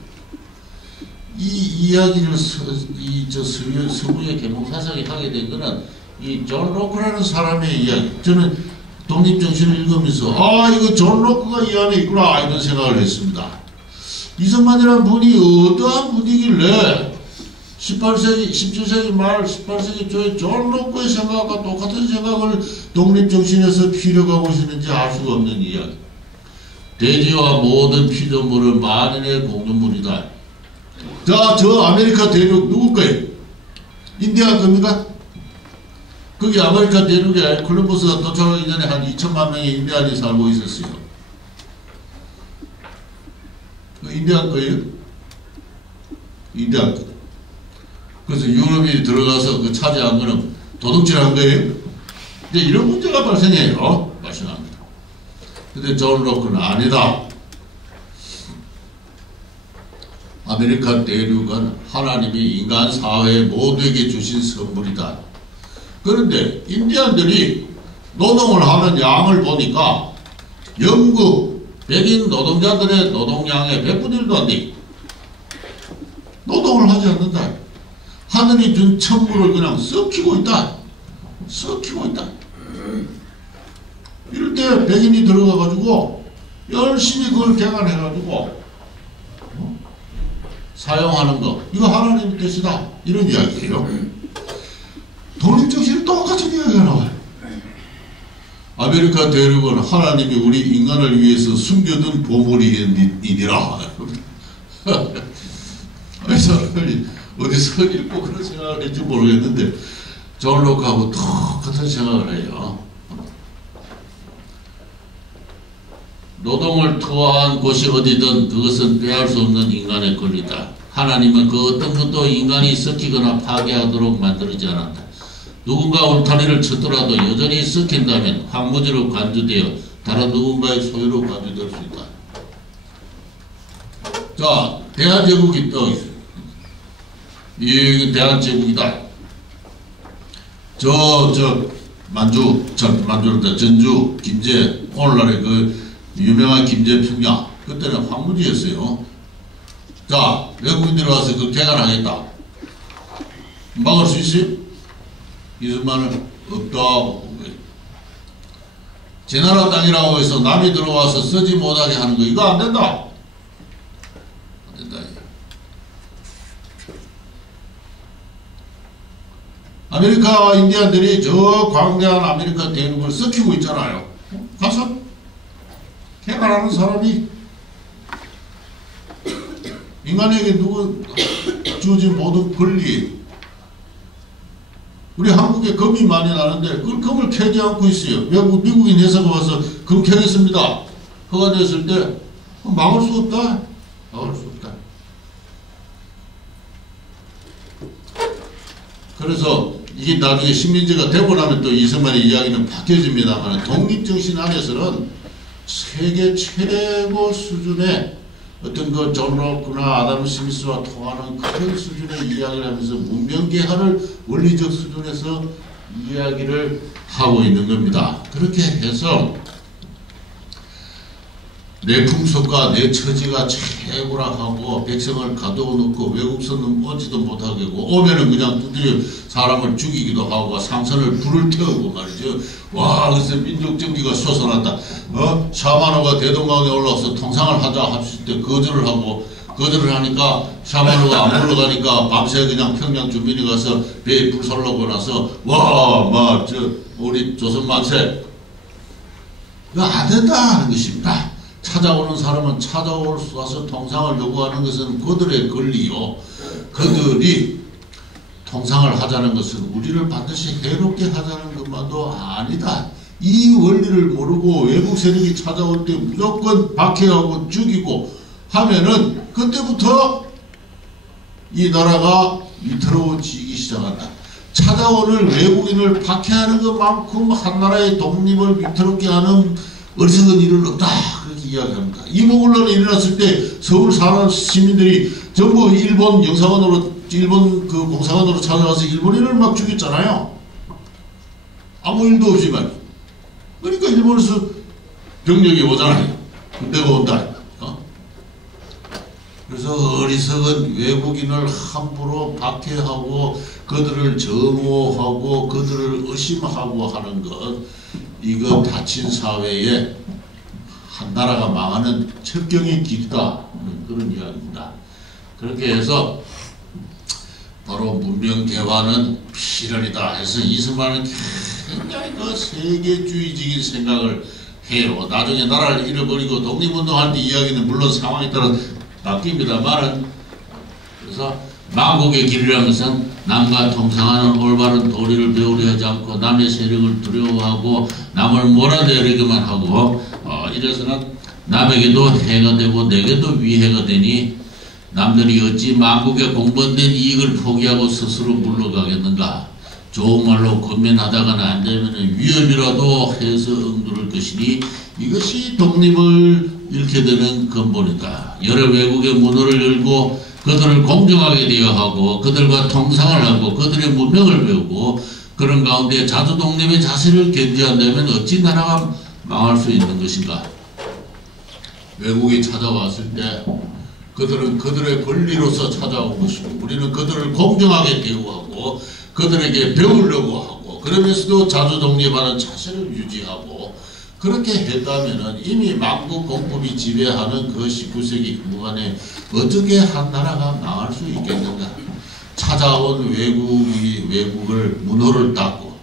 이 이야기를 서구의 계몽사상이 하게 된 거는 이 존 로크라는 사람의 이야기. 저는 독립정신을 읽으면서 이거 존 로크가 이 안에 있구나 이런 생각을 했습니다. 이승만이라는 분이 어떠한 분이길래 18세기, 17세기 말 18세기 초에 존 로크의 생각과 똑같은 생각을 독립정신에서 피력하고 있는지 알 수가 없는 이야기. 대지와 모든 피조물은 만인의 공유물이다. 자, 저 아메리카 대륙 누굴까요? 인디아 겁니까? 거기 아메리카 대륙에 콜럼버스가 도착하기 전에 한 2천만 명의 인디안이 살고 있었어요. 그 인디안 거예요? 인디안 거. 그래서 유럽이 들어가서 그 차지한 거는 도둑질한 거예요? 이제 이런 문제가 발생해요. 발생합니다. 근데 존 로크는 아니다. 아메리카 대륙은 하나님이 인간 사회 모두에게 주신 선물이다. 그런데 인디안들이 노동을 하는 양을 보니까 영국 백인 노동자들의 노동량의 100분의 1도 안 돼. 노동을 하지 않는다. 하늘이 준 천물을 그냥 썩히고 있다. 썩히고 있다. 이럴 때 백인이 들어가가지고 열심히 그걸 개간해가지고 사용하는 거, 이거 하나님의 뜻이다. 이런 이야기예요. 독립정신이 똑같은 이야기가 나와요. 아메리카 대륙은 하나님이 우리 인간을 위해서 숨겨둔 보물이니라. 이 사람이 어디서 읽고 그런 생각을 했지 모르겠는데 존 록하고 똑같은 생각을 해요. 노동을 투하한 곳이 어디든 그것은 빼앗을 수 없는 인간의 권리다. 하나님은 그 어떤 것도 인간이 썩히거나 파괴하도록 만들지 않았다. 누군가 울타리를 쳤더라도 여전히 썩힌다면 황무지로 간주되어 다른 누군가의 소유로 간주될 수 있다. 자, 대한제국이 이 대한제국이다. 전주, 김제, 오늘날의 그 유명한 김제 평야, 그때는 황무지였어요. 자, 외국인들이 와서 그 개간하겠다. 막을 수 있어요? 이승만은 없다. 제 나라 땅이라고 해서 남이 들어와서 쓰지 못하게 하는 거 이거 안 된다. 안 된다. 아메리카 인디안들이 저 광대한 아메리카 대륙을 썩히고 있잖아요. 가서 개발하는 사람이 인간에게 누구 주어진 모든 권리, 우리 한국에 금이 많이 나는데 그 금을 캐지 않고 있어요. 미국인 회사가 와서 금 캐겠습니다. 허가됐을 때 막을 수 없다. 막을 수 없다. 그래서 이게 나중에 식민지가 되고 나면 또 이승만의 이야기는 바뀌어집니다만 독립정신 안에서는 세계 최고 수준의 어떤 그 존 로크나 아담 스미스와 통하는 그런 수준의 이야기를 하면서 문명개화를 원리적 수준에서 이야기를 하고 있는 겁니다. 그렇게 해서 내 풍속과 내 처지가 최고라 하고 백성을 가둬놓고 외국선은 오지도 못하게 하고 오면은 그냥 두드려 사람을 죽이기도 하고 상선을 불을 태우고 말이죠. 와, 그래서 민족정기가 솟아났다. 샤마노가 대동강에 올라와서 통상을 하자 합칠 때 거절을 하니까 샤마노가 안 물러가니까 밤새 그냥 평양 주민이 가서 배에 불 설러고 나서 우리 조선 만세 이거 안 된다 하는 것입니다. 찾아오는 사람은 찾아올 수 와서 통상을 요구하는 것은 그들의 권리요. 그들이 통상을 하자는 것은 우리를 반드시 해롭게 하자는 것만도 아니다. 이 원리를 모르고 외국 세력이 찾아올 때 무조건 박해하고 죽이고 하면은 그때부터 이 나라가 위태로워지기 시작한다. 찾아오는 외국인을 박해하는 것만큼 한 나라의 독립을 위태롭게 하는 어리석은 일은 없다. 그렇게 이야기합니다. 이모군란이 일어났을 때 서울 사는 시민들이 전부 일본 그 공사관으로 찾아가서 일본인을 막 죽였잖아요. 아무 일도 없지만. 그러니까 일본에서 병력이 오잖아요. 군대가 온다. 그래서 어리석은 외국인을 함부로 박해하고 그들을 정오하고 그들을 의심하고 하는 것, 이거 닫힌 사회에 한 나라가 망하는 첩경의 길이다. 그런 이야기입니다. 그렇게 해서 바로 문명개화는 필연이다 해서 이승만은 굉장히 그 세계주의적인 생각을 해요. 나중에 나라를 잃어버리고 독립운동할 때 이야기는 물론 상황에 따라 바뀝니다만, 그래서 망국의 길이라는 것은 남과 통상하는 올바른 도리를 배우려 하지 않고 남의 세력을 두려워하고 남을 몰아내려기만 하고 이래서는 남에게도 해가 되고 내게도 위해가 되니 남들이 어찌 망국의 공범된 이익을 포기하고 스스로 물러가겠는가. 좋은 말로 건면하다가는 안 되면 위험이라도 해서 응두를 것이니 이것이 독립을 잃게 되는 근본이다. 여러 외국의 문호를 열고 그들을 공정하게 대하고 그들과 통상을 하고 그들의 문명을 배우고 그런 가운데 자주 독립의 자세를 견지한다면 어찌 나라가 망할 수 있는 것인가. 외국이 찾아왔을 때 그들은 그들의 권리로서 찾아온 것이고 우리는 그들을 공정하게 대우하고 그들에게 배우려고 하고 그러면서도 자주 독립하는 자세를 유지하고 그렇게 했다면 이미 망국 공법이 지배하는 그 19세기 후반에 어떻게 한 나라가 망할 수 있겠는가. 찾아온 외국을 문호를 닫고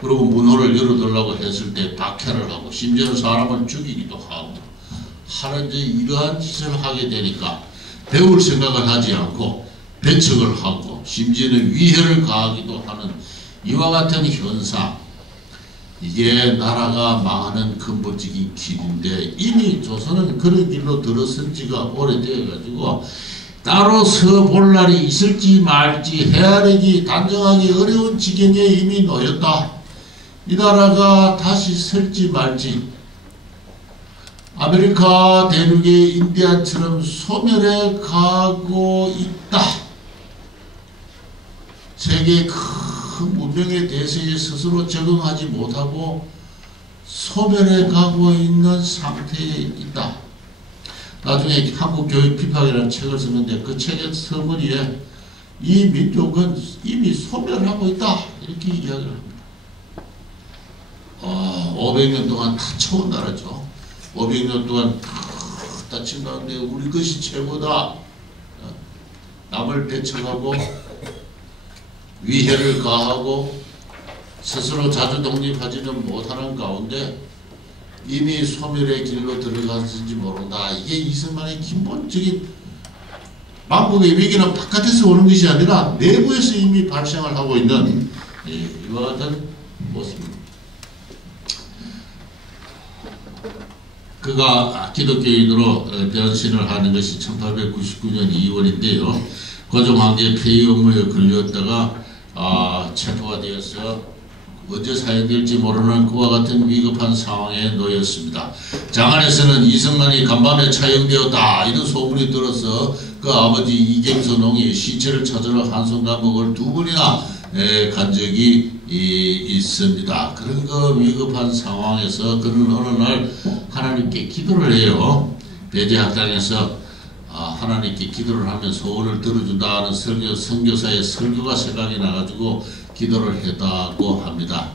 그리고 문호를 열어달라고 했을 때 박해를 하고 심지어는 사람을 죽이기도 하고 하는 이러한 짓을 하게 되니까 배울 생각을 하지 않고 배척을 하고 심지어는 위해를 가하기도 하는 이와 같은 현상, 이게 나라가 망하는 근본적인 길인데 이미 조선은 그런 길로 들어선 지가 오래되어 가지고 따로 서볼 날이 있을지 말지 헤아리기 단정하기 어려운 지경에 이미 놓였다. 이 나라가 다시 설지 말지 아메리카 대륙의 인디안처럼 소멸해 가고 있다. 세계의 큰 문명의 대세에 스스로 적응하지 못하고 소멸해 가고 있는 상태에 있다. 나중에 한국 교육 비판이라는 책을 쓰는데 그 책의 서문리에 이 민족은 이미 소멸하고 있다 이렇게 이야기를 합니다. 500년 동안 다쳐온 나라죠. 500년 동안 다친 가운데 우리 것이 최고다. 남을 배척하고 위해를 가하고 스스로 자주 독립하지는 못하는 가운데 이미 소멸의 길로 들어갔는지 모른다. 이게 이승만의 기본적인 망국의 위기는 바깥에서 오는 것이 아니라 내부에서 이미 발생을 하고 있는 이와 같은 모습입니다. 그가 기독교인으로 변신을 하는 것이 1899년 2월인데요. 고종 황제 폐위 업무에 걸렸다가 체포가 되어서 언제 사형될지 모르는 그와 같은 위급한 상황에 놓였습니다. 장안에서는 이승만이 간밤에 차용되었다 이런 소문이 들어서 그 아버지 이경서 농이 시체를 찾으러 한송 감옥을 2번이나 간 적이 있습니다. 그런 그 위급한 상황에서 그는 어느 날 하나님께 기도를 해요. 배제학당에서 하나님께 기도를 하면 소원을 들어준다는 선교사의 설교가 생각이 나가지고 기도를 했다고 합니다.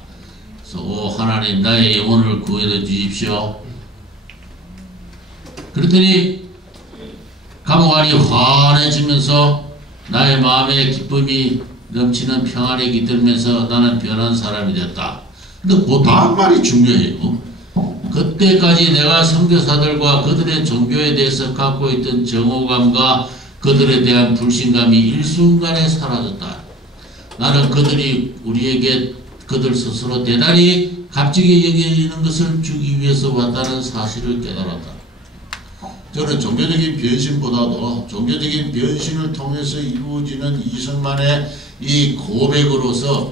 그래서 오 하나님 나의 영혼을 구해내 주십시오. 그랬더니 감옥 안이 환해지면서 나의 마음에 기쁨이 넘치는 평안이 깃들면서 나는 변한 사람이 됐다. 근데 그 다음 말이 중요해요. 그때까지 내가 선교사들과 그들의 종교에 대해서 갖고 있던 정오감과 그들에 대한 불신감이 일순간에 사라졌다. 나는 그들이 우리에게 그들 스스로 대단히 값지게 여기는 것을 주기 위해서 왔다는 사실을 깨달았다. 저는 종교적인 변신보다도 종교적인 변신을 통해서 이루어지는 이승만의 이 고백으로서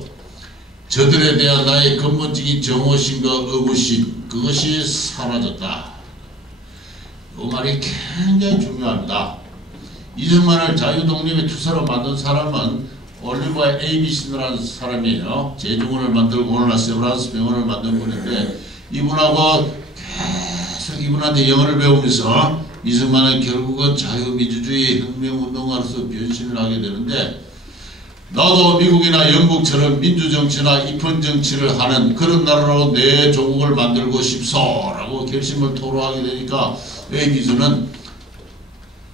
저들에 대한 나의 근본적인 정오심과 의구심 그것이 사라졌다. 이 말이 굉장히 중요합니다. 이승만을 자유독립의 투사로 만든 사람은 올리버 에이비슨이라는 사람이에요. 제중원을 만들고 오늘날 세브란스 병원을 만든 분인데 이분하고 계속 이분한테 영어를 배우면서 이승만은 결국은 자유민주주의 혁명운동가로서 변신을 하게 되는데 나도 미국이나 영국처럼 민주정치나 입헌정치를 하는 그런 나라로 내 조국을 만들고 싶소라고 결심을 토로하게 되니까 에이비슨은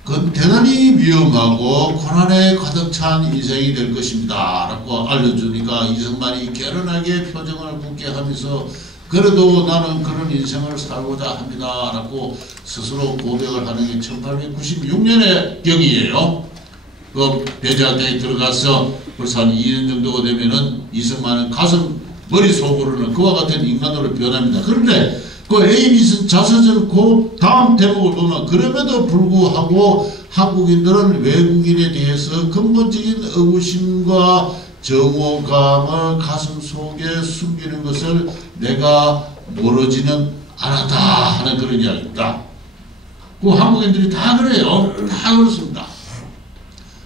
그건 대단히 위험하고 고난에 가득 찬 인생이 될 것입니다 라고 알려주니까 이승만이 결연하게 표정을 굳게 하면서 그래도 나는 그런 인생을 살고자 합니다 라고 스스로 고백을 하는 게 1896년의 경이에요. 그 배제학당에 들어가서 벌써 한 2년 정도가 되면은 이승만은 가슴 머릿속으로는 그와 같은 인간으로 변합니다. 그런데 그 에이비슨 자서전 그 다음 대목을 보면 그럼에도 불구하고 한국인들은 외국인에 대해서 근본적인 의구심과 정오감을 가슴 속에 숨기는 것을 내가 모르지는 않았다 하는 그런 이야기입니다. 그 한국인들이 다 그래요. 다 그렇습니다.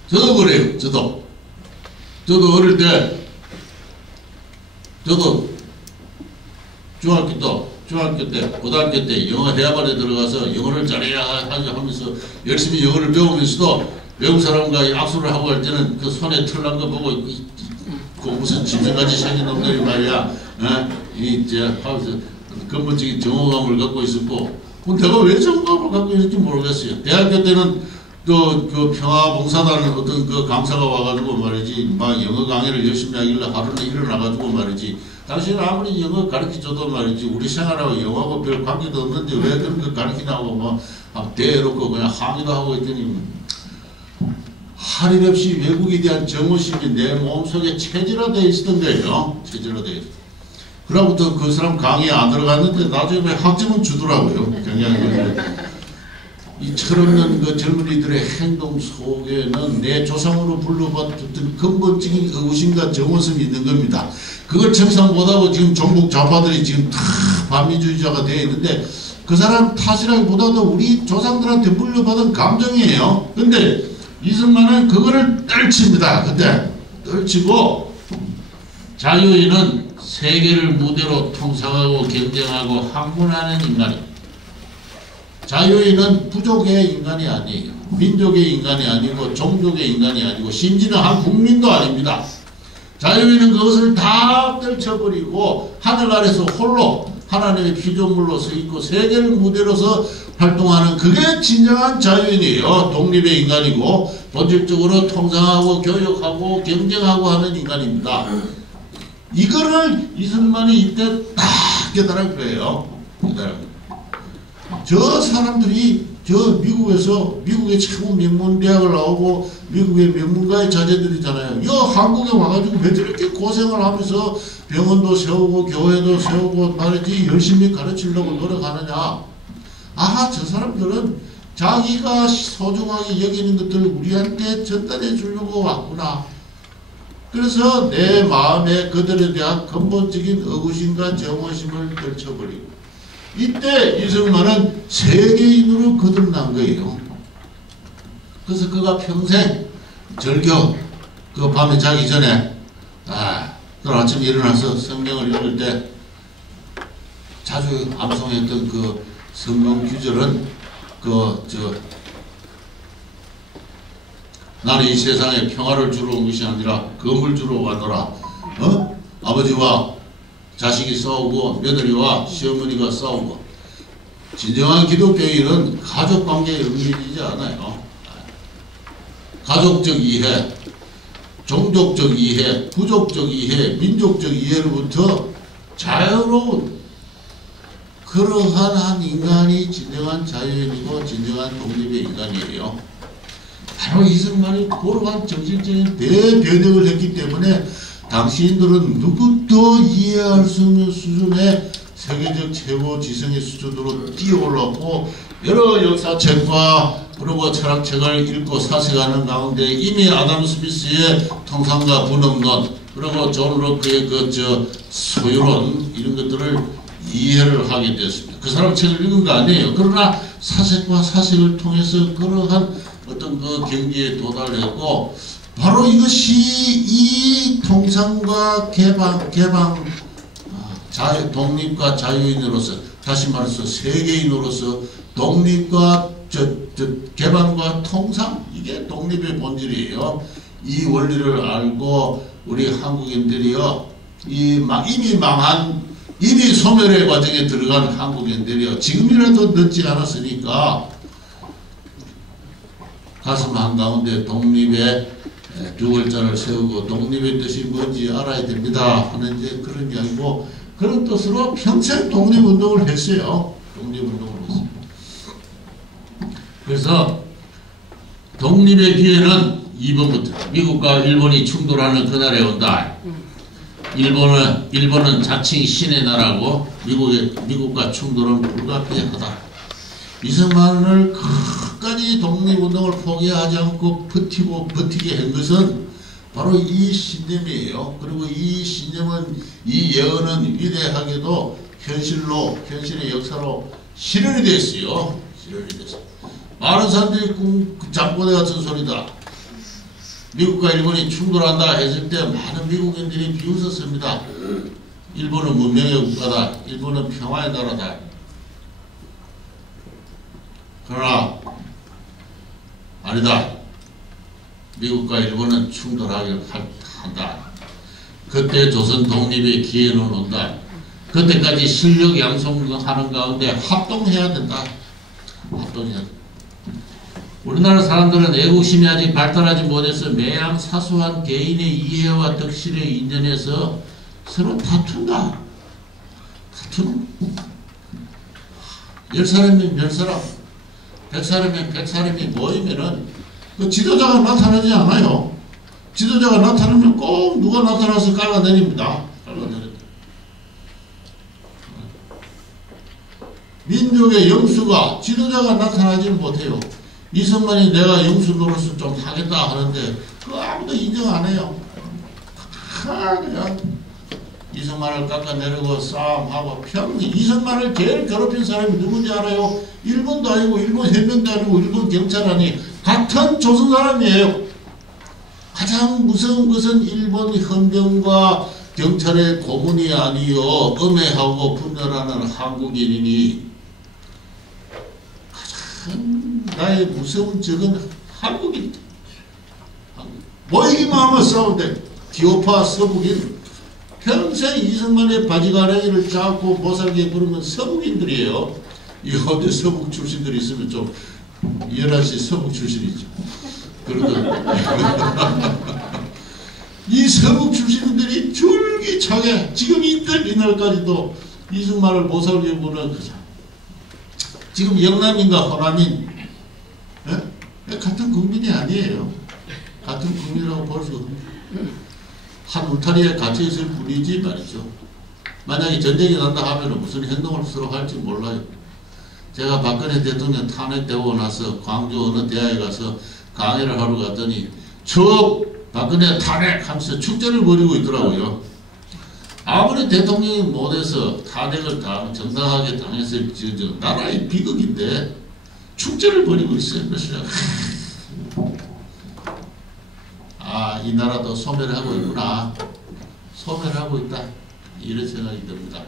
저도 그래요. 저도 어릴 때 저도 중학교 때 고등학교 때 영어 대학원에 들어가서 영어를 잘해야 하면서 열심히 영어를 배우면서도 외국 사람과 악수를 하고 할 때는 그 손에 털난 거 보고 그 무슨 짐승같이 생긴 놈들이 말이야 이제 하면서 근본적인 정오감을 갖고 있었고 내가 왜 정오감을 갖고 있는지 모르겠어요. 대학교 때는 그 평화봉사단 어떤 그 강사가 와가지고 말이지, 막 영어 강의를 열심히 하길래 하루는 일어나가지고 말이지, 당신은 아무리 영어 가르쳐줘도 말이지, 우리 생활하고 영어하고 별 관계도 없는데 왜 그런 거 가르치냐고 막 대놓고 그냥 항의도 하고 있더니, 할 일 없이 외국에 대한 정오심이 내 몸속에 체질화되어 있었던 거예요. 체질화되어 있었던. 그러고부터 그 사람 강의에 안 들어갔는데 나중에 학점은 주더라고요. 경향이. 이 철없는 그 젊은이들의 행동 속에는 내 조상으로 불러봤던 근본적인 의구심과 정오심이 있는 겁니다. 그걸 청산 못하고 지금 종북 좌파들이 지금 다 반민주의자가 되어 있는데, 그 사람 탓이라기보다도 우리 조상들한테 물려받은 감정이에요. 근데 이승만은 그거를 떨칩니다. 그때 떨치고, 자유인은 세계를 무대로 통상하고 경쟁하고 항문하는 인간입니다. 자유인은 부족의 인간이 아니에요. 민족의 인간이 아니고 종족의 인간이 아니고 심지어는 한 국민도 아닙니다. 자유인은 그것을 다 떨쳐버리고 하늘 아래서 홀로 하나님의 피조물로 서 있고 세계를 무대로서 활동하는, 그게 진정한 자유인이에요. 독립의 인간이고 본질적으로 통상하고 교육하고 경쟁하고 하는 인간입니다. 이거를 이승만이 이때 딱 깨달은 거예요. 저 사람들이 저 미국의 최고 명문대학을 나오고 미국의 명문가의 자제들이잖아요. 여 한국에 와가지고 왜 저렇게 고생을 하면서 병원도 세우고 교회도 세우고 말이지 열심히 가르치려고 노력하느냐. 아, 저 사람들은 자기가 소중하게 여기는 것들을 우리한테 전달해 주려고 왔구나. 그래서 내 마음에 그들에 대한 근본적인 의구심과 정오심을 떨쳐버리고, 이때 이승만은 세계인으로 거듭난 거예요. 그래서 그가 평생 절교, 그 밤에 자기 전에 그 아침에 일어나서 성경을 읽을 때 자주 암송했던 그 성경 규절은 나는 이 세상에 평화를 주러 온 것이 아니라 검을 주러 왔노라. 아버지와 자식이 싸우고 며느리와 시어머니가 싸우고. 진정한 기독교인은 가족관계에 얽매이지 않아요. 가족적 이해, 종족적 이해, 부족적 이해, 민족적 이해로부터 자유로운 그러한 한 인간이 진정한 자유인이고 진정한 독립의 인간이에요. 바로 이승만이 그러한 정신적인 대변혁을 했기 때문에 당신들은 누구도 이해할 수 없는 수준의 세계적 최고 지성의 수준으로 뛰어올랐고, 여러 역사책과 그리고 철학책을 읽고 사색하는 가운데 이미 아담 스미스의 통상과 분업론, 그리고 존 로크의 소유론, 이런 것들을 이해를 하게 되었습니다. 그 사람 책을 읽은 거 아니에요. 그러나 사색과 사색을 통해서 그러한 어떤 그 경지에 도달했고, 바로 이것이 이 통상과 독립과 자유인으로서, 다시 말해서 세계인으로서 독립과 개방과 통상, 이게 독립의 본질이에요. 이 원리를 알고 우리 한국인들이요, 이미 소멸의 과정에 들어간 한국인들이요, 지금이라도 늦지 않았으니까 가슴 한가운데 독립의 두 글자를 세우고 독립의 뜻이 뭔지 알아야 됩니다 하는 이제 그런 이야기고, 그런 뜻으로 평생 독립운동을 했어요. 독립운동을 했어요. 그래서 독립의 기회는 2번부터 미국과 일본이 충돌하는 그날에 온다. 일본은 자칭 신의 나라고 미국과 충돌은 불가피하다. 이승만을 끝까지 독립운동을 포기하지 않고 버티게 한 것은 바로 이 신념이에요. 그리고 이 신념은, 이 예언은 위대하게도 현실의 역사로 실현이 됐어요. 실현이 됐어요. 많은 사람들이 잠꼬대 같은 소리다. 미국과 일본이 충돌한다 했을 때 많은 미국인들이 비웃었습니다. 일본은 문명의 국가다. 일본은 평화의 나라다. 그러나 아니다. 미국과 일본은 충돌하게 한다. 그때 조선 독립의 기회는 온다. 그때까지 실력 양성하는 가운데 합동해야 된다. 합동해야 된다. 우리나라 사람들은 애국심이 아직 발달하지 못해서 매양 사소한 개인의 이해와 덕실에 인연해서 서로 다툰다. 다투는 10사람이면 10사람, 100사람이면 100사람이 모이면은 그 지도자가 나타나지 않아요. 지도자가 나타나면 꼭 누가 나타나서 깔아내립니다. 깔아내립니다. 민족의 영수가 지도자가 나타나지 못해요. 이승만이 내가 영수 노릇을 좀 하겠다 하는데 그거 아무도 인정 안 해요. 그냥 이승만을 깎아내리고 싸움하고 평생 이승만을 제일 괴롭힌 사람이 누군지 알아요? 일본도 아니고 일본 해병도 아니고 일본 경찰관이 같은 조선 사람이에요. 가장 무서운 것은 일본 헌병과 경찰의 고문이 아니요 엄해하고 분열하는 한국인이니 가장 나의 무서운 적은 한국인. 모이기만 하면 싸운대. 기호파 서북인 평생 이승만의 바지가랑이를 잡고 보살게 부르면 서북인들이에요. 이 어디 서북 출신들이 있으면 좀 11시 서북 출신이죠. 그러던 이 서북 출신들이 줄기차게 지금 이날까지도 이승만을 보살게 부르는 거죠. 지금 영남인과 호남인 같은 국민이 아니에요. 같은 국민이라고 볼 수 없습니다. 한 울타리에 갇혀있을 뿐이지 말이죠. 만약에 전쟁이 난다 하면 무슨 행동을 서로 할지 몰라요. 제가 박근혜 대통령 탄핵되고 나서 광주 어느 대학에 가서 강의를 하러 갔더니 박근혜 탄핵하면서 축제를 벌이고 있더라고요. 아무리 대통령이 못해서 탄핵을 정당하게 당했을 지어져 나라의 비극인데 축제를 벌이고 있어요. 이 나라도 소멸하고 있구나. 소멸하고 있다. 이런 생각이 듭니다.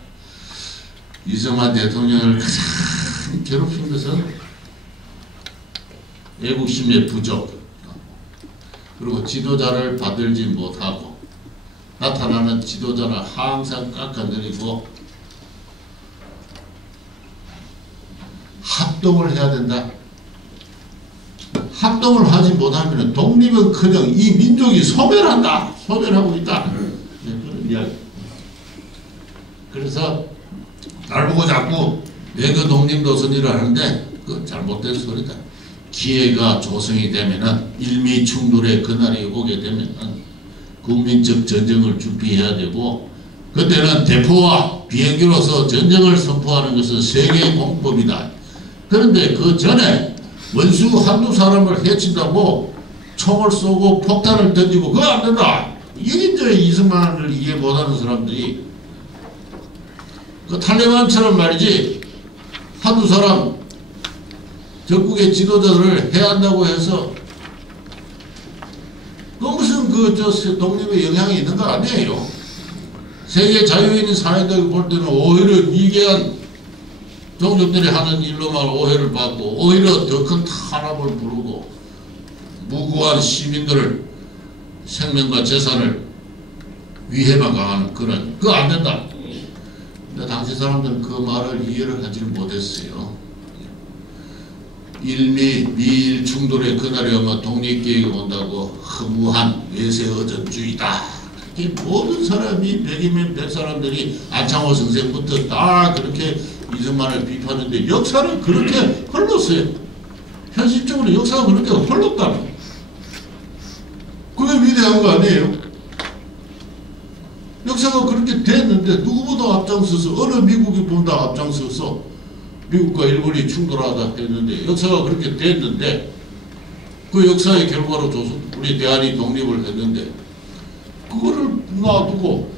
이승만 대통령을 가장 괴롭힌 것은 애국심의 부족, 그리고 지도자를 받들지 못하고 나타나는 지도자를 항상 깎아내리고 합동을 해야 된다. 합동을 하지 못하면 독립은커녕 이 민족이 소멸한다. 소멸하고 있다. 그런 이야기. 그래서 날 보고 자꾸 외교 독립 노선이라 하는데 그 잘못된 소리다. 기회가 조성이 되면은 일미 충돌의 그날이 오게 되면은 국민적 전쟁을 준비해야 되고 그때는 대포와 비행기로서 전쟁을 선포하는 것은 세계 공법이다. 그런데 그 전에 원수 한두 사람을 해친다고 총을 쏘고 폭탄을 던지고 그거 안 된다. 이게 이제 이승만을 이해 못하는 사람들이 그 탈레반처럼 말이지 한두 사람 적국의 지도자들을 해야 한다고 해서 그 무슨 독립의 영향이 있는 거 아니에요. 세계 자유인이 사회적으로 볼 때는 오히려 위대한 종족들이 하는 일로만 오해를 받고 오히려 더 큰 탄압을 부르고 무고한 시민들을 생명과 재산을 위해만 가하는 그런 그거 안 된다. 근데 당시 사람들은 그 말을 이해를 하지 못했어요. 일미 미일 충돌의 그날이 오면 독립계획이 온다고 허무한 외세어전주의다. 이 모든 사람이 100이면 100 사람들이 안창호 선생부터 다 그렇게 이승만을 비판했는데 역사는 그렇게 흘렀어요. 현실적으로 역사가 그렇게 흘렀다는 그게 위대한 거 아니에요? 역사가 그렇게 됐는데 누구보다 앞장서서 어느 미국이 본다 앞장서서 미국과 일본이 충돌하다 했는데 역사가 그렇게 됐는데 그 역사의 결과로 우리 대한이 독립을 했는데 그거를 놔두고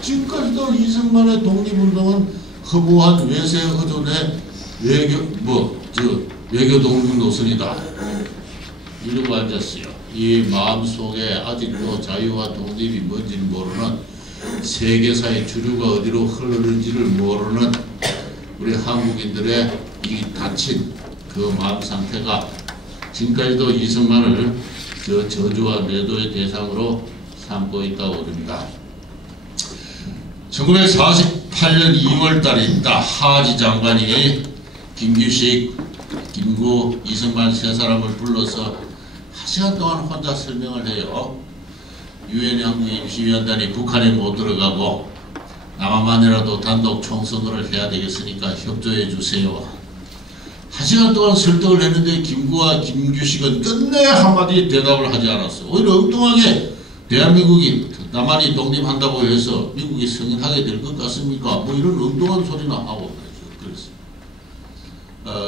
지금까지도 이승만의 독립운동은 허무한 외세어존의 외교 독립 노선이다. 이러고 앉았어요. 이 마음속에 아직도 자유와 독립이 뭔지는 모르는 세계사의 주류가 어디로 흐르는지를 모르는 우리 한국인들의 이 닫힌 그 마음 상태가 지금까지도 이승만을 저주와 매도의 대상으로 삼고 있다고 그럽니다. 1948년 2월 달입니다. 하지 장관이 김규식 김구, 이승만 세 사람을 불러서 1시간 동안 혼자 설명을 해요. 유엔 한국임시위원단이 북한에 못 들어가고 남한만이라도 단독 총선거를 해야 되겠으니까 협조해 주세요. 1시간 동안 설득을 했는데 김구와 김규식은 끝내 한마디 대답을 하지 않았어. 오히려 엉뚱하게 대한민국이 남한이 독립한다고 해서 미국이 승인하게 될 것 같습니까? 뭐 이런 엉뚱한 소리나 하고 그랬어요.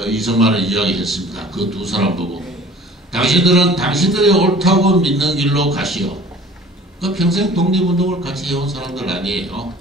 이승만은 이야기했습니다. 그 두 사람 보고 당신들은 당신들이 옳다고 믿는 길로 가시오. 그 평생 독립운동을 같이 해온 사람들 아니에요.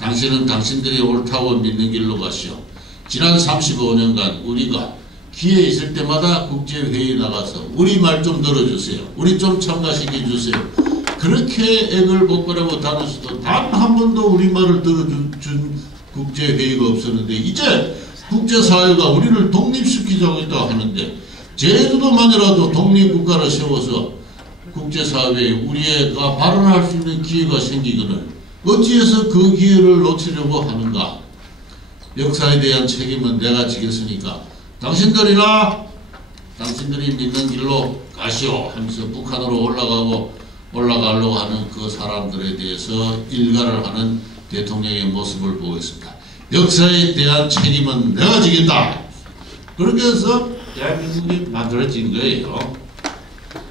당신은 당신들이 옳다고 믿는 길로 가시오. 지난 35년간 우리가 기회 있을 때마다 국제회의 나가서 우리 말 좀 들어주세요. 우리 좀 참가시켜주세요. 그렇게 액을 못 꺼내고 다녔어도 단 한 번도 우리 말을 들어준 국제회의가 없었는데 이제 국제사회가 우리를 독립시키자고 있다고 하는데 제주도만이라도 독립국가를 세워서 국제사회에 우리가 발언할 수 있는 기회가 생기거늘 어찌해서 그 기회를 놓치려고 하는가. 역사에 대한 책임은 내가 지겠으니까 당신들이나 당신들이 믿는 길로 가시오 하면서 북한으로 올라가려고 하는 그 사람들에 대해서 일가를 하는 대통령의 모습을 보고 있습니다. 역사에 대한 책임은 내가 지겠다. 그렇게 해서 대한민국이 만들어진 거예요.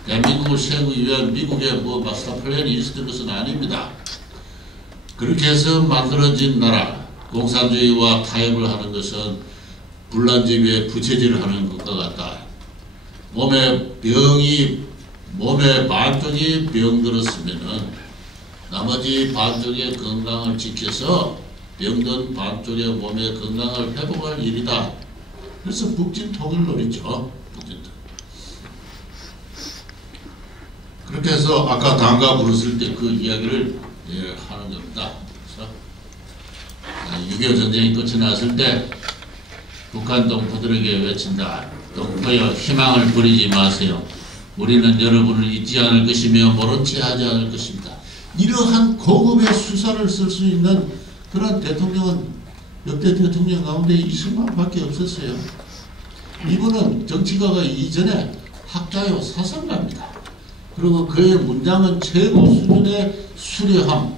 대한민국을 세우기 위한 미국의 마스터 플랜이 있었던 것은 아닙니다. 그렇게 해서 만들어진 나라, 공산주의와 타협을 하는 것은 불난집에 부채질을 하는 것과 같다. 몸에 반쪽이 병들었으면은 나머지 반쪽의 건강을 지켜서 병든 반쪽의 몸의 건강을 회복할 일이다. 그래서 북진 통일론이죠. 그렇게 해서 아까 단가 부르실 때 그 이야기를 하는 겁니다. 그래서 6.25 전쟁이 끝이 났을 때 북한 동포들에게 외친다. 동포여 희망을 버리지 마세요. 우리는 여러분을 잊지 않을 것이며 모른 채 하지 않을 것입니다. 이러한 고급의 수사를 쓸 수 있는 그런 대통령은 역대 대통령 가운데 이승만밖에 없었어요. 이분은 정치가가 이전에 학자요 사상가입니다. 그리고 그의 문장은 최고 수준의 수려함.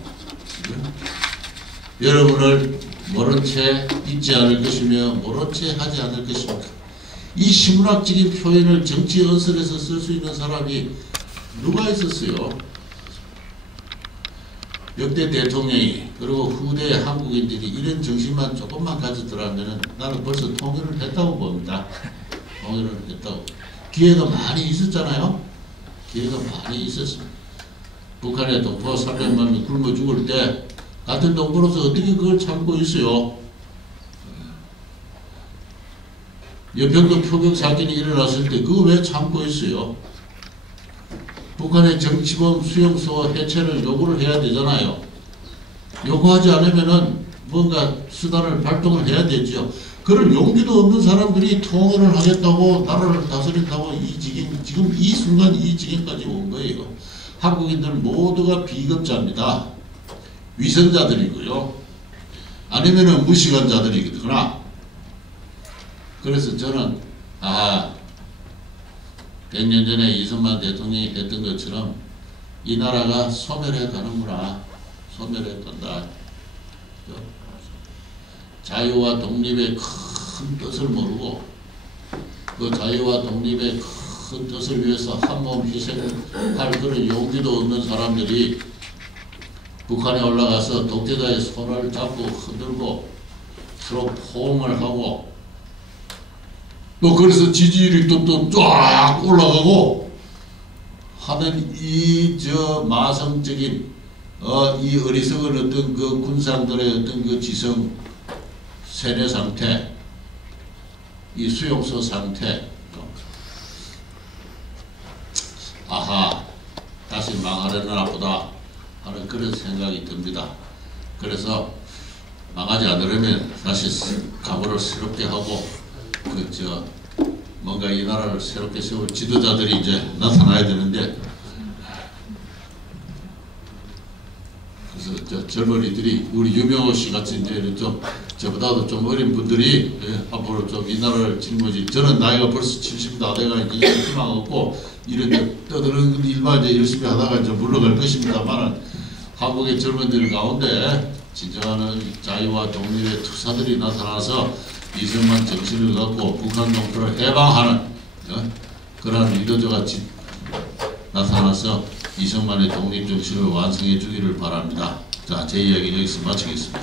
여러분을 모른 채 잊지 않을 것이며 모른 채 하지 않을 것입니다. 이 신문학적인 표현을 정치 언설에서 쓸 수 있는 사람이 누가 있었어요? 역대 대통령이 그리고 후대 한국인들이 이런 정신만 조금만 가졌더라면 나는 벌써 통일을 했다고 봅니다. 통일을 했다고. 기회가 많이 있었잖아요. 기회가 많이 있었습니다. 북한의 동포 300만이 굶어 죽을 때 같은 동포로서 어떻게 그걸 참고 있어요? 연평도 표격 사건이 일어났을 때 그거 왜 참고 있어요? 북한의 정치범 수용소 해체를 요구를 해야 되잖아요. 요구하지 않으면은 뭔가 수단을 발동을 해야 되죠. 그럴 용기도 없는 사람들이 통일을 하겠다고 나라를 다스린다고 지금 이 순간 이 지경까지 온 거예요. 한국인들 모두가 비겁자입니다. 위선자들이고요. 아니면은 무식한 자들이거나. 그래서 저는 100년 전에 이승만 대통령이 했던 것처럼 이 나라가 소멸해 가는구나. 소멸해 간다. 자유와 독립의 큰 뜻을 모르고 그 자유와 독립의 큰 뜻을 위해서 한몸 희생할 그런 용기도 없는 사람들이 북한에 올라가서 독재자의 손을 잡고 흔들고 서로 포옹을 하고 또 그래서 지지율이 또 쫙 올라가고 하는 이 마성적인 이 어리석은 어떤 그 군상들의 어떤 그 지성 세뇌 상태, 이 수용소 상태, 다시 망하려나 보다 하는 그런 생각이 듭니다. 그래서 망하지 않으려면 다시 각오를 새롭게 하고 뭔가 이 나라를 새롭게 세울 지도자들이 이제 나타나야 되는데, 그래서 젊은이들이 우리 유명호 씨 같이 이제 좀 저보다도 좀 어린 분들이 앞으로 좀 이 나라를 짊어지. 저는 나이가 벌써 70다 내가 이제 희망 없고 이런 데 떠드는 일만 이제 열심히 하다가 이제 물러갈 것입니다만, 한국의 젊은들 가운데 진정한 자유와 독립의 투사들이 나타나서 이승만 정신을 갖고 북한 동포를 해방하는 그러한 리더가 나타나서 이승만의 독립정신을 완성해 주기를 바랍니다. 자, 제 이야기 여기서 마치겠습니다.